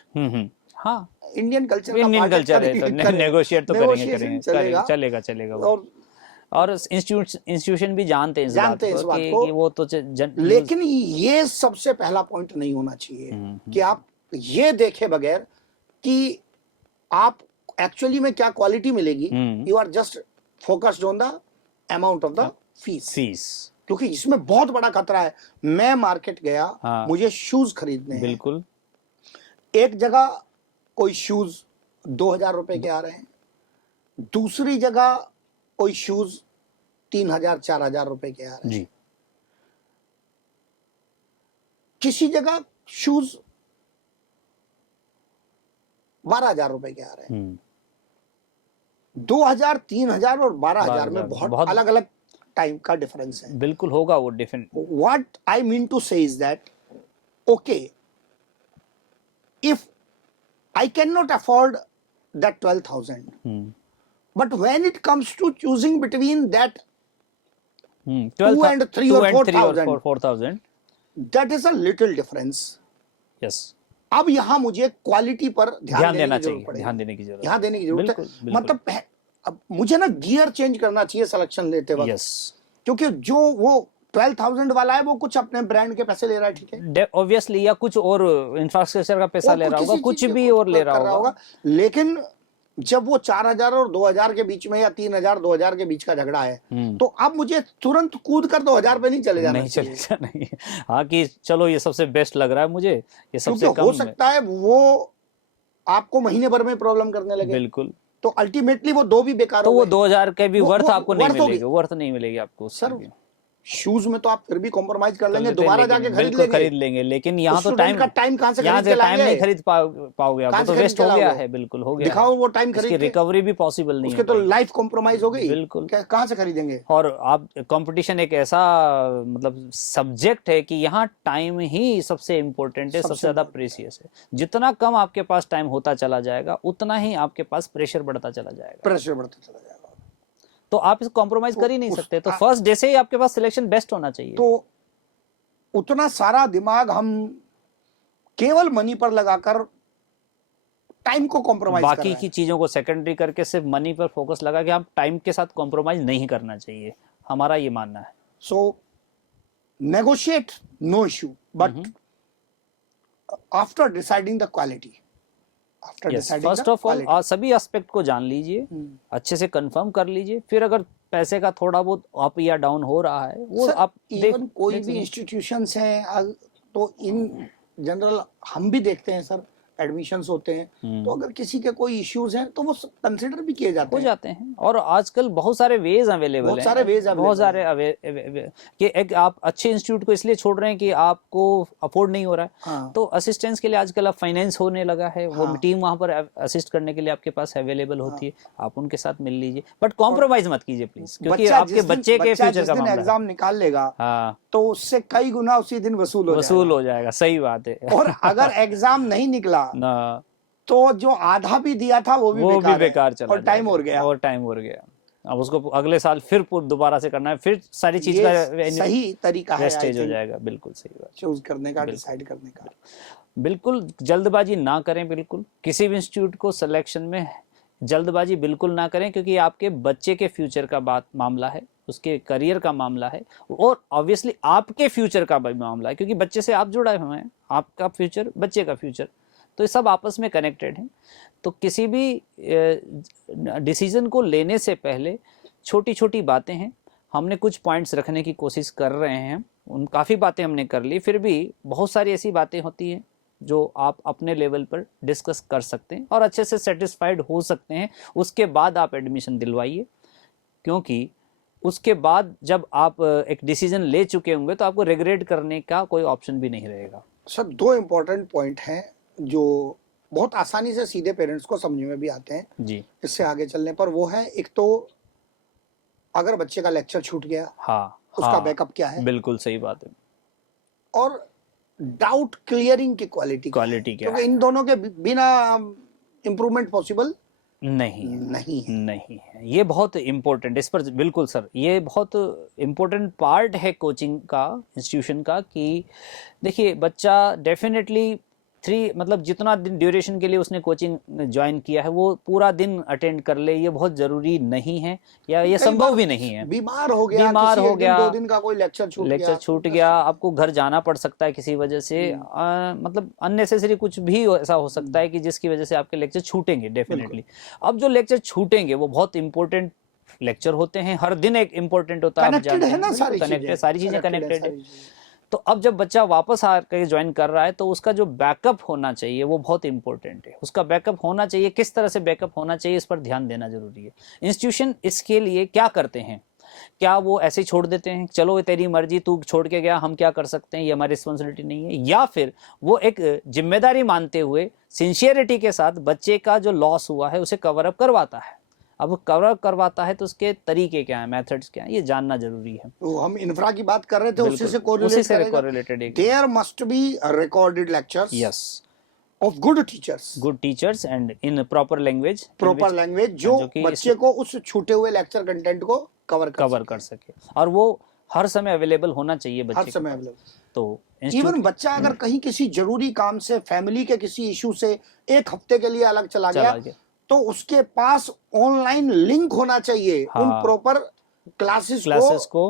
हाँ, इंडियन कल्चर है तो नेगोशिएट तो करेंगे, चलेगा। और इंस्टीट्यूशन भी जानते हैं इस बात को कि वो तो लेकिन ये सबसे पहला पॉइंट नहीं होना चाहिए कि आप ये देखे बगैर कि आप एक्चुअली में क्या क्वालिटी मिलेगी, you are just focused on the amount of the fees, क्योंकि इसमें बहुत बड़ा खतरा है। मैं मार्केट गया, मुझे शूज खरीदने हैं, बिल्कुल, एक जगह कोई शूज 2000 रुपए के आ रहे हैं, दूसरी जगह कोई शूज 3000-4000 रुपए के आ रहे हैं, किसी जगह शूज 12000 रुपए के आ रहे हैं। 2000, 3000 और 12000 में बहुत अलग अलग टाइम का डिफरेंस है। बिल्कुल होगा वो different. What I mean to say is that okay, if I cannot afford that 12,000, but when it comes to choosing between that 2 and 3 or 4,000, that is a little difference. Yes. अब यहाँ मुझे क्वालिटी पर ध्यान देने की जरूरत है। मतलब अब मुझे ना गियर चेंज करना चाहिए सिलेक्शन लेते वक्त, क्योंकि जो वो 12,000 वाला है वो कुछ अपने ब्रांड के पैसे ले रहा है, ठीक है, ऑब्वियसली, या कुछ और इंफ्रास्ट्रक्चर का पैसा और ले रहा किसी होगा, कुछ चीज भी को और ले कर रहा होगा। लेकिन जब वो 4,000 और 2,000 के बीच में या 3,000 2,000 के बीच का झगड़ा है, तो अब मुझे तुरंत कूद कर 2,000 पे नहीं चले जाना नहीं चाहिए। चलेगा, नहीं। हाँ कि चलो ये सबसे बेस्ट लग रहा है मुझे, ये सबसे क्योंकि कम हो है। सकता है वो आपको महीने भर में प्रॉब्लम करने लगे, बिल्कुल, तो अल्टीमेटली वो दो भी बेकार तो हो वो गए। 2000 के भी वर्थ आपको नहीं वर्थ होगी। मिलेगी, वर्थ नहीं मिलेगी आपको सर उसकी। शूज में तो आप फिर भी कॉम्प्रोमाइज कर कर लेंगे, लेते हैं, दोबारा लेकिन जाके खरीद बिल्कुल खरीद लेंगे। लेंगे, लेकिन यहाँ उस तो स्टूडेंट टाइम, का टाइम कहाँ से यहाँ खरीद से के टाइम नहीं लाएंगे? खरीद पाओगे आप, कहाँ वो से तो खरीद वेस्ट के हो गया लाओगे? है, बिल्कुल हो गया दिखाओ है। वो टाइम इसकी खरीद के, रिकवरी भी पॉसिबल नहीं उसके हो तो पाएगी। लाइफ कॉम्प्रोमाइज हो गई, बिल्कुल। कहाँ से खरीदेंगे? और आप कंपटीशन एक ऐसा मतलब सब्जेक्ट है कि यहाँ टाइम ही सबसे इम्पोर्टेंट है, सबसे ज्यादा प्रेशियस है। जितना कम आपके पास टाइम होता चला जाएगा, उतना ही आपके पास प्रेशर बढ़ता चला जाएगा, प्रेशर बढ़ता चला जाएगा। तो आप इसको कॉम्प्रोमाइज कर ही नहीं सकते। तो फर्स्ट डे से ही आपके पास सिलेक्शन बेस्ट होना चाहिए। तो उतना सारा दिमाग हम केवल मनी पर लगाकर टाइम को कॉम्प्रोमाइज कर बाकी रहे की हैं। चीजों को सेकेंडरी करके सिर्फ मनी पर फोकस लगा के आप टाइम के साथ कॉम्प्रोमाइज नहीं करना चाहिए, हमारा ये मानना है। So negotiate no issue, but after deciding the quality, after deciding first of all सभी एस्पेक्ट को जान लीजिए, अच्छे से कंफर्म कर लीजिए, फिर अगर पैसे का थोड़ा बहुत अप या डाउन हो रहा है वो आप इवन कोई भी इंस्टीट्यूशंस हैं, तो इन जनरल हम भी देखते हैं सर, एडमिशंस होते हैं, तो अगर किसी के कोई इश्यूज हैं तो वो कंसिडर भी किए जाते हो हैं। जाते हैं। और आजकल बहुत सारे वेज अवेलेबल हैं, बहुत सारे ways बहुत सारे कि एक आप अच्छे इंस्टीट्यूट को इसलिए छोड़ रहे हैं कि आपको अफोर्ड नहीं हो रहा है, हाँ। तो असिस्टेंस के लिए आजकल अब फाइनेंस होने लगा है, वो हाँ। टीम वहां पर असिस्ट करने के लिए आपके पास अवेलेबल होती है, आप उनके साथ मिल लीजिए, बट कॉम्प्रोमाइज मत कीजिए प्लीज, क्योंकि आपके बच्चे के फ्यूचर का मामला है। एग्जाम निकाल लेगा, हाँ, तो उससे कई गुना उसी दिन वसूल हो जाएगा। सही बात है। और अगर एग्जाम नहीं निकला ना, तो जो आधा भी दिया था वो भी बेकार चला और टाइम और गया, और टाइम और गया। अब उसको अगले साल फिर दोबारा से करना है, फिर सारी चीज का सही तरीका है वेस्टेज हो जाएगा। बिल्कुल सही बात, चूज करने का, डिसाइड करने का। बिल्कुल जल्दबाजी ना करें, बिल्कुल किसी भी इंस्टीट्यूट को सिलेक्शन में जल्दबाजी बिल्कुल ना करें, क्योंकि आपके बच्चे के फ्यूचर का बात मामला है, उसके करियर का मामला है, और ऑब्वियसली आपके फ्यूचर का भी मामला है, क्योंकि बच्चे से आप जुड़े हुए हैं, आपका फ्यूचर बच्चे का फ्यूचर, तो ये सब आपस में कनेक्टेड हैं। तो किसी भी डिसीजन को लेने से पहले छोटी छोटी बातें हैं, हमने कुछ पॉइंट्स रखने की कोशिश कर रहे हैं, उन काफ़ी बातें हमने कर ली, फिर भी बहुत सारी ऐसी बातें होती हैं जो आप अपने लेवल पर डिस्कस कर सकते हैं और अच्छे से सेटिस्फाइड हो सकते हैं। उसके बाद आप एडमिशन दिलवाइए, क्योंकि उसके बाद जब आप एक डिसीजन ले चुके होंगे तो आपको रिग्रेट करने का कोई ऑप्शन भी नहीं रहेगा। सर दो इम्पोर्टेंट पॉइंट हैं जो बहुत आसानी से सीधे पेरेंट्स को समझ में भी आते हैं जी, इससे आगे चलने पर, वो है एक तो अगर बच्चे का लेक्चर छूट गया, हाँ, उसका बैकअप क्या है, बिल्कुल सही बात है, और डाउट क्लियरिंग की क्वालिटी क्या क्योंकि इन दोनों के बिना इंप्रूवमेंट पॉसिबल नहीं है। ये बहुत इम्पोर्टेंट, इस पर बिल्कुल सर, ये बहुत इम्पोर्टेंट पार्ट है कोचिंग का, इंस्टीट्यूशन का, कि देखिए बच्चा डेफिनेटली मतलब जितना दिन ड्यूरेशन के लिए उसने कोचिंग ज्वाइन किया है वो पूरा दिन अटेंड कर ले, ये बहुत जरूरी नहीं है, या ये संभव भी नहीं है। बीमार हो गया, दो दिन का कोई लेक्चर छूट गया, आपको घर जाना पड़ सकता है किसी वजह से, मतलब अननेसेसरी कुछ भी ऐसा हो सकता है कि जिसकी वजह से आपके लेक्चर छूटेंगे डेफिनेटली। अब जो लेक्चर छूटेंगे वो बहुत इंपॉर्टेंट लेक्चर होते हैं, हर दिन एक इंपॉर्टेंट होता है, सारी चीजें कनेक्टेड है। तो अब जब बच्चा वापस आकर ज्वाइन कर रहा है तो उसका जो बैकअप होना चाहिए वो बहुत इंपॉर्टेंट है, उसका बैकअप होना चाहिए, किस तरह से बैकअप होना चाहिए इस पर ध्यान देना जरूरी है। इंस्टीट्यूशन इसके लिए क्या करते हैं, क्या वो ऐसे छोड़ देते हैं, चलो तेरी मर्जी, तू छोड़ के गया, हम क्या कर सकते हैं, ये हमारी रिस्पॉन्सिबिलिटी नहीं है, या फिर वो एक जिम्मेदारी मानते हुए सिंसियरिटी के साथ बच्चे का जो लॉस हुआ है उसे कवर अप करवाता है। अब कवर अप करवाता है तो उसके तरीके क्या हैं, मेथड्स क्या हैं, ये जानना जरूरी है। तो हम इंफ्रा की बात कर रहे थे, उसी से कोरिलेटेड है। There must be recorded lectures, yes, of good teachers and in proper language, जो बच्चे को उस छूटे हुए लेक्चर कंटेंट को कवर कर सके, और वो हर समय अवेलेबल होना चाहिए बच्चे, हर समय अवेलेबल। तो इवन बच्चा अगर कहीं किसी जरूरी काम से, फैमिली के किसी इशू से एक हफ्ते के लिए अलग चला गया तो उसके पास ऑनलाइन लिंक होना चाहिए, उन प्रॉपर क्लासेस को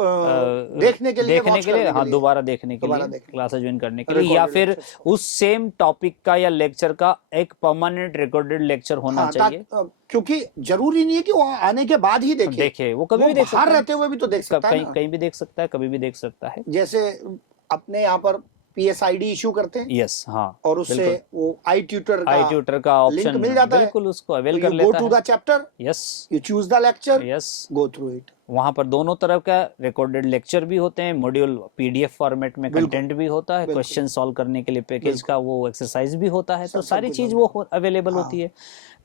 देखने के लिए देखने watch के लिए, करने के हाँ लिए। दोबारा देखने के दोबारा लिए, देखने के क्लासेस ज्वाइन करने के लिए, या Recorded फिर lectures को। उस सेम टॉपिक का या लेक्चर का एक परमानेंट रिकॉर्डेड लेक्चर होना हाँ, चाहिए। क्योंकि जरूरी नहीं है कि वो आने के बाद ही देखे, देखे, वो कभी भी देख बाहर सकता है, रहते हुए भी तो देख सकता है कहीं ना। कहीं भी देख सकता है, कभी भी देख सकता है। जैसे अपने यहाँ पर PSID इशू करते हैं यस, हाँ और उससे बिल्कुल, वो आई ट्यूटर आई ट्यूटर का लिंक ऑप्शन मिल जाता है, बिल्कुल उसको अवेल तो कर यू गो लेता टू है। The chapter, yes, you choose the lecture, yes, go through it. वहां पर दोनों तरफ का रिकॉर्डेड लेक्चर भी होते हैं, मॉड्यूल PDF फॉर्मेट में बिल्कुल, कंटेंट भी होता है, बिल्कुल। क्वेश्चन सॉल्व करने के लिए पैकेज बिल्कुल। का वो एक्सरसाइज भी होता है, तो सब सारी कुछ चीज available। वो अवेलेबल हाँ। होती है।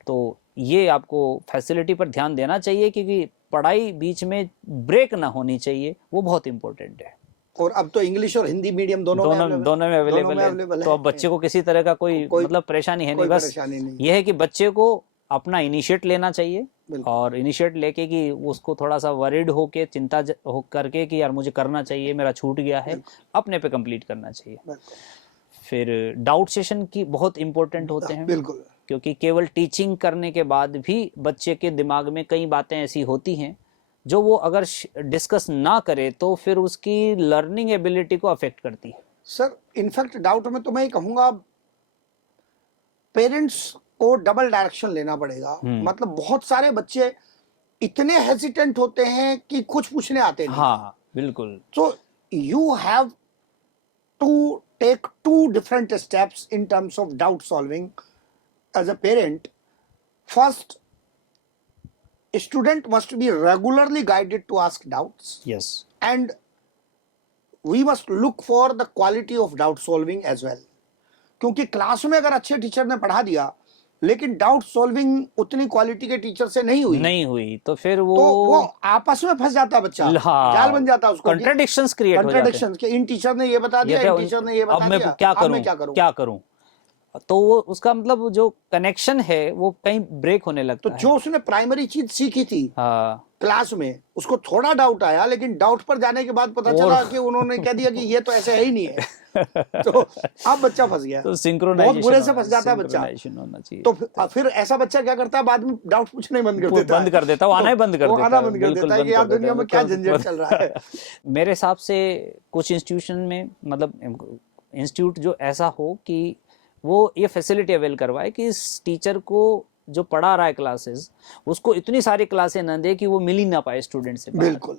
तो ये आपको फैसिलिटी पर ध्यान देना चाहिए, क्योंकि पढ़ाई बीच में ब्रेक ना होनी चाहिए, वो बहुत इंपॉर्टेंट है। और अब तो इंग्लिश और हिंदी मीडियम दोनों में अवेलेबल है, तो अब बच्चे को किसी तरह का कोई मतलब परेशानी है नहीं, बस परेशानी नहीं। ये है कि बच्चे को अपना इनिशिएट लेना चाहिए, बिल्कुल। और इनिशिएट लेके कि उसको थोड़ा सा वरीड होके, चिंता हो करके कि यार मुझे करना चाहिए, मेरा छूट गया है, अपने पे कंप्लीट करना चाहिए। बिल्कुल। फिर डाउट सेशन की बहुत इंपॉर्टेंट होते हैं, बिल्कुल, क्योंकि केवल टीचिंग करने के बाद भी बच्चे के दिमाग में कई बातें ऐसी होती हैं जो वो अगर डिस्कस ना करे तो फिर उसकी लर्निंग एबिलिटी को अफेक्ट करती है। सर इनफैक्ट डाउट में तो मैं ये कहूंगा पेरेंट्स को डबल डायरेक्शन लेना पड़ेगा। मतलब बहुत सारे बच्चे इतने हेजिटेंट होते हैं कि कुछ पूछने आते नहीं। हाँ बिल्कुल। So you have to take two different steps in terms of doubt solving as a parent. First, a student must be regularly guided to ask doubts, yes, and we must look for the quality of doubt solving as well. क्योंकि क्लास में अगर अच्छे टीचर ने पढ़ा दिया लेकिन डाउट सॉल्विंग उतनी क्वालिटी के टीचर से नहीं हुई तो फिर वो आपस में फंस जाता है बच्चा, हाँ, जाल बन जाता है उसको, कंट्राडिक्शंस क्रिएट हो जाते हैं। कंट्राडिक्शंस के इन टीचर ने ये बता दिया, इन टीचर ने ये बता अब मैं दिया, क्या करूं, तो वो उसका मतलब जो कनेक्शन है वो कहीं ब्रेक होने लगता तो है। जो उसने प्राइमरी चीज सीखी थी हाँ, क्लास में, उसको थोड़ा डाउट आया, लेकिन डाउट पर जाने के बाद पता चला कि उन्होंने कह दिया कि ये तो ऐसे है ही नहीं है। तो अब बच्चा फंस गया, तो सिंक्रोनाइजेशन बहुत बुरे से फंस जाता है बच्चा। होना चाहिए। तो फिर ऐसा बच्चा क्या करता है, बाद में डाउट पूछना ही बंद कर देता है, वो आना ही बंद कर देता है, आना बंद कर देता है कि यार दुनिया में क्या झंझट चल रहा है। मेरे हिसाब से कुछ इंस्टीट्यूशन में, मतलब इंस्टीट्यूट जो ऐसा हो कि वो ये फैसिलिटी अवेल करवाए कि इस टीचर को जो पढ़ा रहा है क्लासेस, उसको इतनी सारी क्लासें न दे कि वो मिल ही ना पाए स्टूडेंट से। बिल्कुल,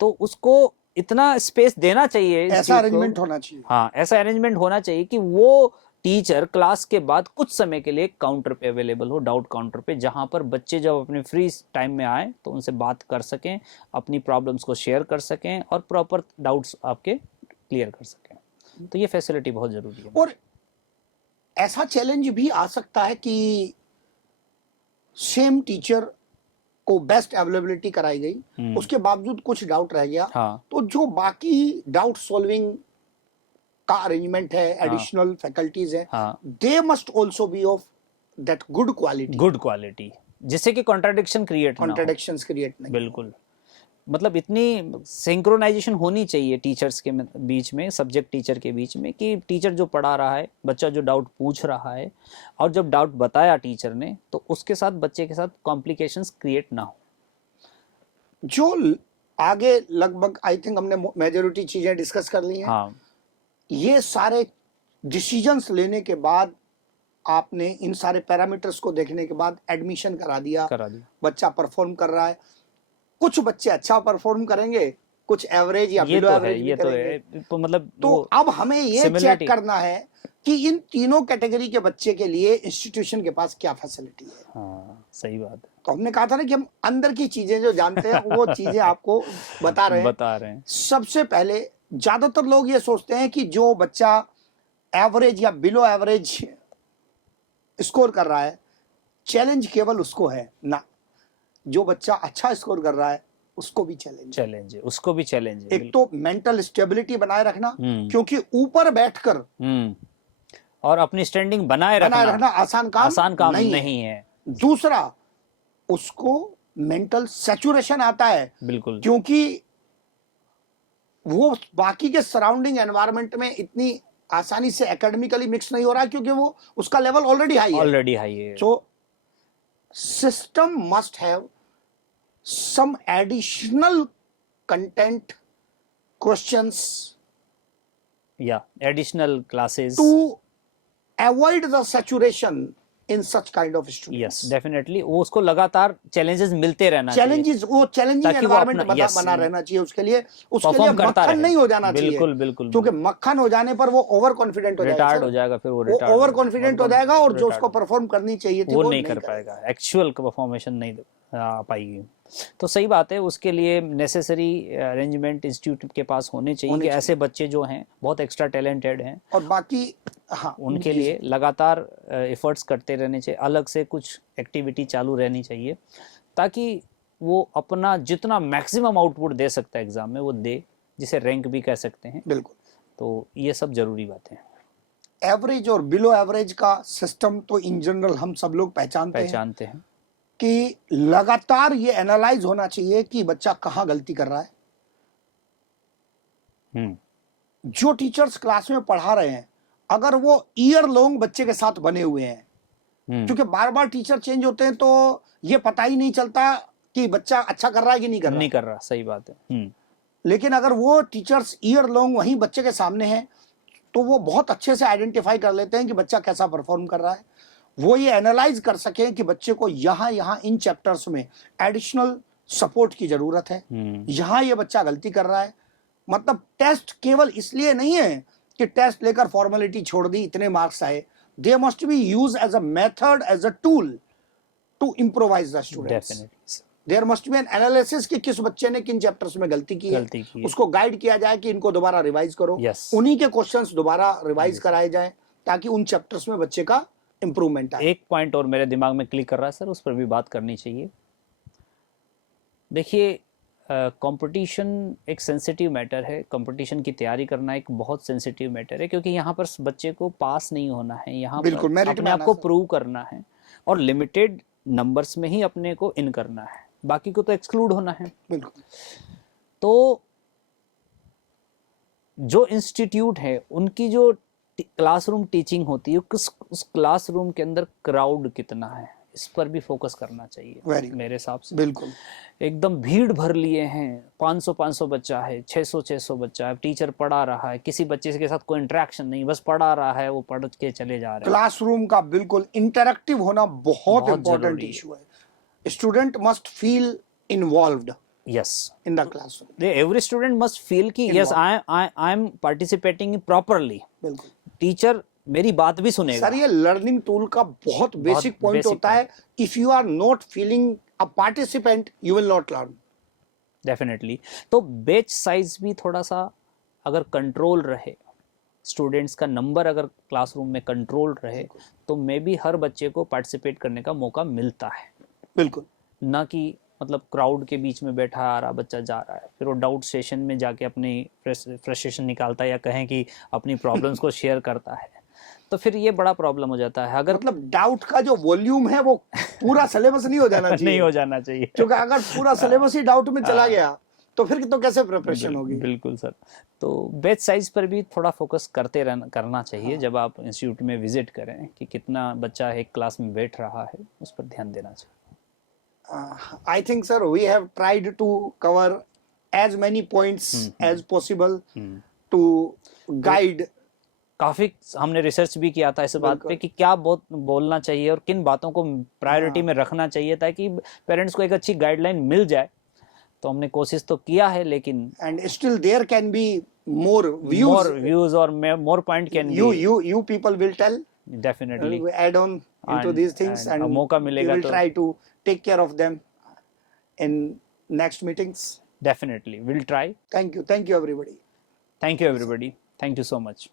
तो उसको इतना स्पेस देना चाहिए, ऐसा अरेंजमेंट होना चाहिए। हाँ, ऐसा अरेंजमेंट होना चाहिए कि वो टीचर क्लास के बाद कुछ समय के लिए काउंटर पे अवेलेबल हो, डाउट काउंटर पे, जहां पर बच्चे जब अपने फ्री टाइम में आए तो उनसे बात कर सकें, अपनी प्रॉब्लम्स को शेयर कर सकें और प्रॉपर डाउट्स आपके क्लियर कर सकें। तो ये फैसिलिटी बहुत जरूरी है। और ऐसा चैलेंज भी आ सकता है कि सेम टीचर को बेस्ट अवेलेबिलिटी कराई गई, उसके बावजूद कुछ डाउट रह गया। हाँ, तो जो बाकी डाउट सॉल्विंग का अरेंजमेंट है, एडिशनल फैकल्टीज है, they must also be of that good quality, जिससे कि कॉन्ट्राडिक्शन क्रिएट नहीं। बिल्कुल, मतलब इतनी सिंक्रोनाइजेशन होनी चाहिए टीचर्स के बीच में, सब्जेक्ट टीचर के बीच में, कि टीचर जो पढ़ा रहा है, बच्चा जो डाउट पूछ रहा है, और जब डाउट बताया टीचर ने तो उसके साथ बच्चे के साथ कॉम्प्लिकेशंस क्रिएट ना हो। जो आगे लगभग आई थिंक हमने मेजॉरिटी चीजें डिस्कस कर ली हैं। हाँ, ये सारे डिसीजंस लेने के बाद आपने इन सारे पैरामीटर्स को देखने के बाद एडमिशन करा दिया, बच्चा परफॉर्म कर रहा है। कुछ बच्चे अच्छा परफॉर्म करेंगे, कुछ एवरेज या बिलो एवरेज भी करेंगे। तो मतलब तो अब हमें ये चेक करना है कि इन तीनों कैटेगरी के बच्चे के लिए इंस्टीट्यूशन के पास क्या फैसिलिटी है। हाँ, सही बात है। तो हमने कहा था ना कि हम अंदर की चीजें जो जानते हैं वो चीजें आपको बता रहे हैं। सबसे पहले ज्यादातर लोग ये सोचते हैं कि जो बच्चा एवरेज या बिलो एवरेज स्कोर कर रहा है, चैलेंज केवल उसको है ना, जो बच्चा अच्छा स्कोर कर रहा है उसको भी चैलेंज है, उसको भी चैलेंज है। एक तो मेंटल स्टेबिलिटी बनाए रखना, क्योंकि ऊपर बैठकर और अपनी स्टैंडिंग बनाए रखना आसान काम नहीं है। दूसरा, उसको मेंटल सैचुरेशन आता है, बिल्कुल, क्योंकि वो बाकी के सराउंडिंग एनवायरनमेंट में इतनी आसानी से एकेडमिकली मिक्स नहीं हो रहा है, क्योंकि वो उसका लेवल ऑलरेडी हाई है। So system must have some additional content, questions या additional classes, to avoid the saturation in such kind of students. Yes definitely वो उसको लगातार चैलेंजेस मिलते रहना चाहिए, Challenges, वो चैलेंजिंग ताकि वो एनवायरनमेंट अपना- बना yes, बना रहना चाहिए उसके लिए परफॉर्म करता मक्खन रहे, नहीं हो जाना चाहिए। बिल्कुल बिल्कुल, क्योंकि मक्खन हो जाने पर वो ओवर कॉन्फिडेंट हो जाएगा रिटायर्ड सर। हो जाएगा, फिर वो वो रिटायर्ड ओवर कॉन्फिडेंट हो जाएगा और जो उसको परफॉर्म करनी चाहिए थी वो नहीं कर पाएगा, एक्चुअल परफॉर्मेशन नहीं आ पाएगी। तो सही बात है, उसके लिए नेसेसरी अरेंजमेंट इंस्टीट्यूट के पास होने चाहिए कि ऐसे बच्चे जो हैं बहुत एक्स्ट्रा टैलेंटेड हैं, और बाकी हाँ उनके लिए लगातार एफर्ट्स करते रहने चाहिए, अलग से कुछ एक्टिविटी चालू रहनी चाहिए ताकि वो अपना जितना मैक्सिमम आउटपुट दे सकता है एग्जाम में वो दे, जिसे रैंक भी कह सकते हैं। बिल्कुल। तो ये सब जरूरी बातें हैं। एवरेज और बिलो एवरेज का सिस्टम तो इन जनरल हम सब लोग पहचानते हैं कि लगातार ये एनालाइज होना चाहिए कि बच्चा कहाँ गलती कर रहा है। जो टीचर्स क्लास में पढ़ा रहे हैं अगर वो ईयर लॉन्ग बच्चे के साथ बने हुए हैं, क्योंकि बार बार टीचर चेंज होते हैं तो ये पता ही नहीं चलता कि बच्चा अच्छा कर रहा है कि नहीं कर रहा। सही बात है। लेकिन अगर वो टीचर्स ईयर लॉन्ग वहीं बच्चे के सामने हैं तो वो बहुत अच्छे से आइडेंटिफाई कर लेते हैं कि बच्चा कैसा परफॉर्म कर रहा है। वो ये एनालाइज कर सकें कि बच्चे को यहाँ इन चैप्टर्स में एडिशनल सपोर्ट की जरूरत है, यहाँ ये बच्चा गलती कर रहा है। मतलब टेस्ट केवल इसलिए नहीं है कि टेस्ट लेकर फॉर्मेलिटी छोड़ दी, इतने मार्क्स आए। They must be use as a method, as a tool to improvise the students. There must be an analysis कि किस बच्चे ने किन चैप्टर्स में गलती की है, उसको गाइड किया जाए कि इनको दोबारा रिवाइज करो। उन्हीं के क्वेश्चंस दोबारा रिवाइज कराए जाएं ताकि उन चैप्टर्स में बच्चे का इंप्रूवमेंट आए। एक पॉइंट और मेरे दिमाग में क्लिक कर रहा है सर, उस पर भी बात करनी चाहिए। देखिए, कंपटीशन एक सेंसिटिव मैटर है, कंपटीशन की तैयारी करना एक बहुत सेंसिटिव मैटर है, क्योंकि यहाँ पर बच्चे को पास नहीं होना है, यहाँ पर अपने आप को प्रूव करना है और लिमिटेड नंबर्स में ही अपने को इन करना है, बाकी को तो एक्सक्लूड होना है। बिल्कुल। तो जो इंस्टीट्यूट है उनकी जो क्लासरूम टीचिंग होती है, उस क्लासरूम के अंदर क्राउड कितना है इस पर भी फोकस करना चाहिए मेरे हिसाब से। बिल्कुल। एकदम भीड़ भर लिए हैं, 500 बच्चा है, 600 बच्चा है, टीचर पढ़ा रहा है, किसी बच्चे के साथ कोई इंटरेक्शन नहीं, बस पढ़ा रहा है, वो पढ़ के चले जा रहे हैं। क्लासरूम का बिल्कुल इंटरैक्टिव होना बहुत इंपॉर्टेंट इशू है। Student must feel involved in the classroom. Every student must feel कि yes I am participating properly. बिल्कुल। टीचर मेरी बात भी सुनेगा। सर ये लर्निंग टूल का बहुत बेसिक पॉइंट होता है। If you are not feeling a participant you will not learn. Definitely. तो बैच साइज भी थोड़ा सा अगर कंट्रोल रहे, स्टूडेंट्स का नंबर अगर क्लासरूम में कंट्रोल रहे तो मे बी हर बच्चे को पार्टिसिपेट करने का मौका मिलता है। बिल्कुल। ना कि मतलब क्राउड के बीच में बैठा आ रहा बच्चा जा रहा है, फिर वो डाउट सेशन में जाके अपनी फ्रस्ट्रेशन निकालता है या कहें कि अपनी प्रॉब्लम्स को शेयर करता है, तो फिर ये बड़ा प्रॉब्लम हो जाता है। अगर मतलब डाउट का जो वॉल्यूम है वो पूरा सिलेबस नहीं हो जाना चाहिए। नहीं हो जाना चाहिए, क्योंकि अगर पूरा सिलेबस ही डाउट में चला गया तो फिर तो कैसे प्रिपरेशन होगी। बिल्कुल सर। तो बैच साइज पर भी थोड़ा फोकस करना चाहिए। जब आप इंस्टीट्यूट में विजिट करें कि कितना बच्चा एक क्लास में बैठ रहा है, उस पर ध्यान देना चाहिए। I think sir we have tried to cover as many points as possible to guide। काफी हमने रिसर्च भी किया था इस बात पे कि क्या बोलना चाहिए और किन बातों को प्रायोरिटी में रखना चाहिए ताकि पेरेंट्स को एक अच्छी गाइडलाइन मिल जाए। तो हमने कोशिश तो किया है, लेकिन and still there can be more views or more point can you people will tell definitely add on into these things and मौका मिलेगा we will try to take care of them in next meetings. Definitely we'll try. Thank you everybody. Thank you so much.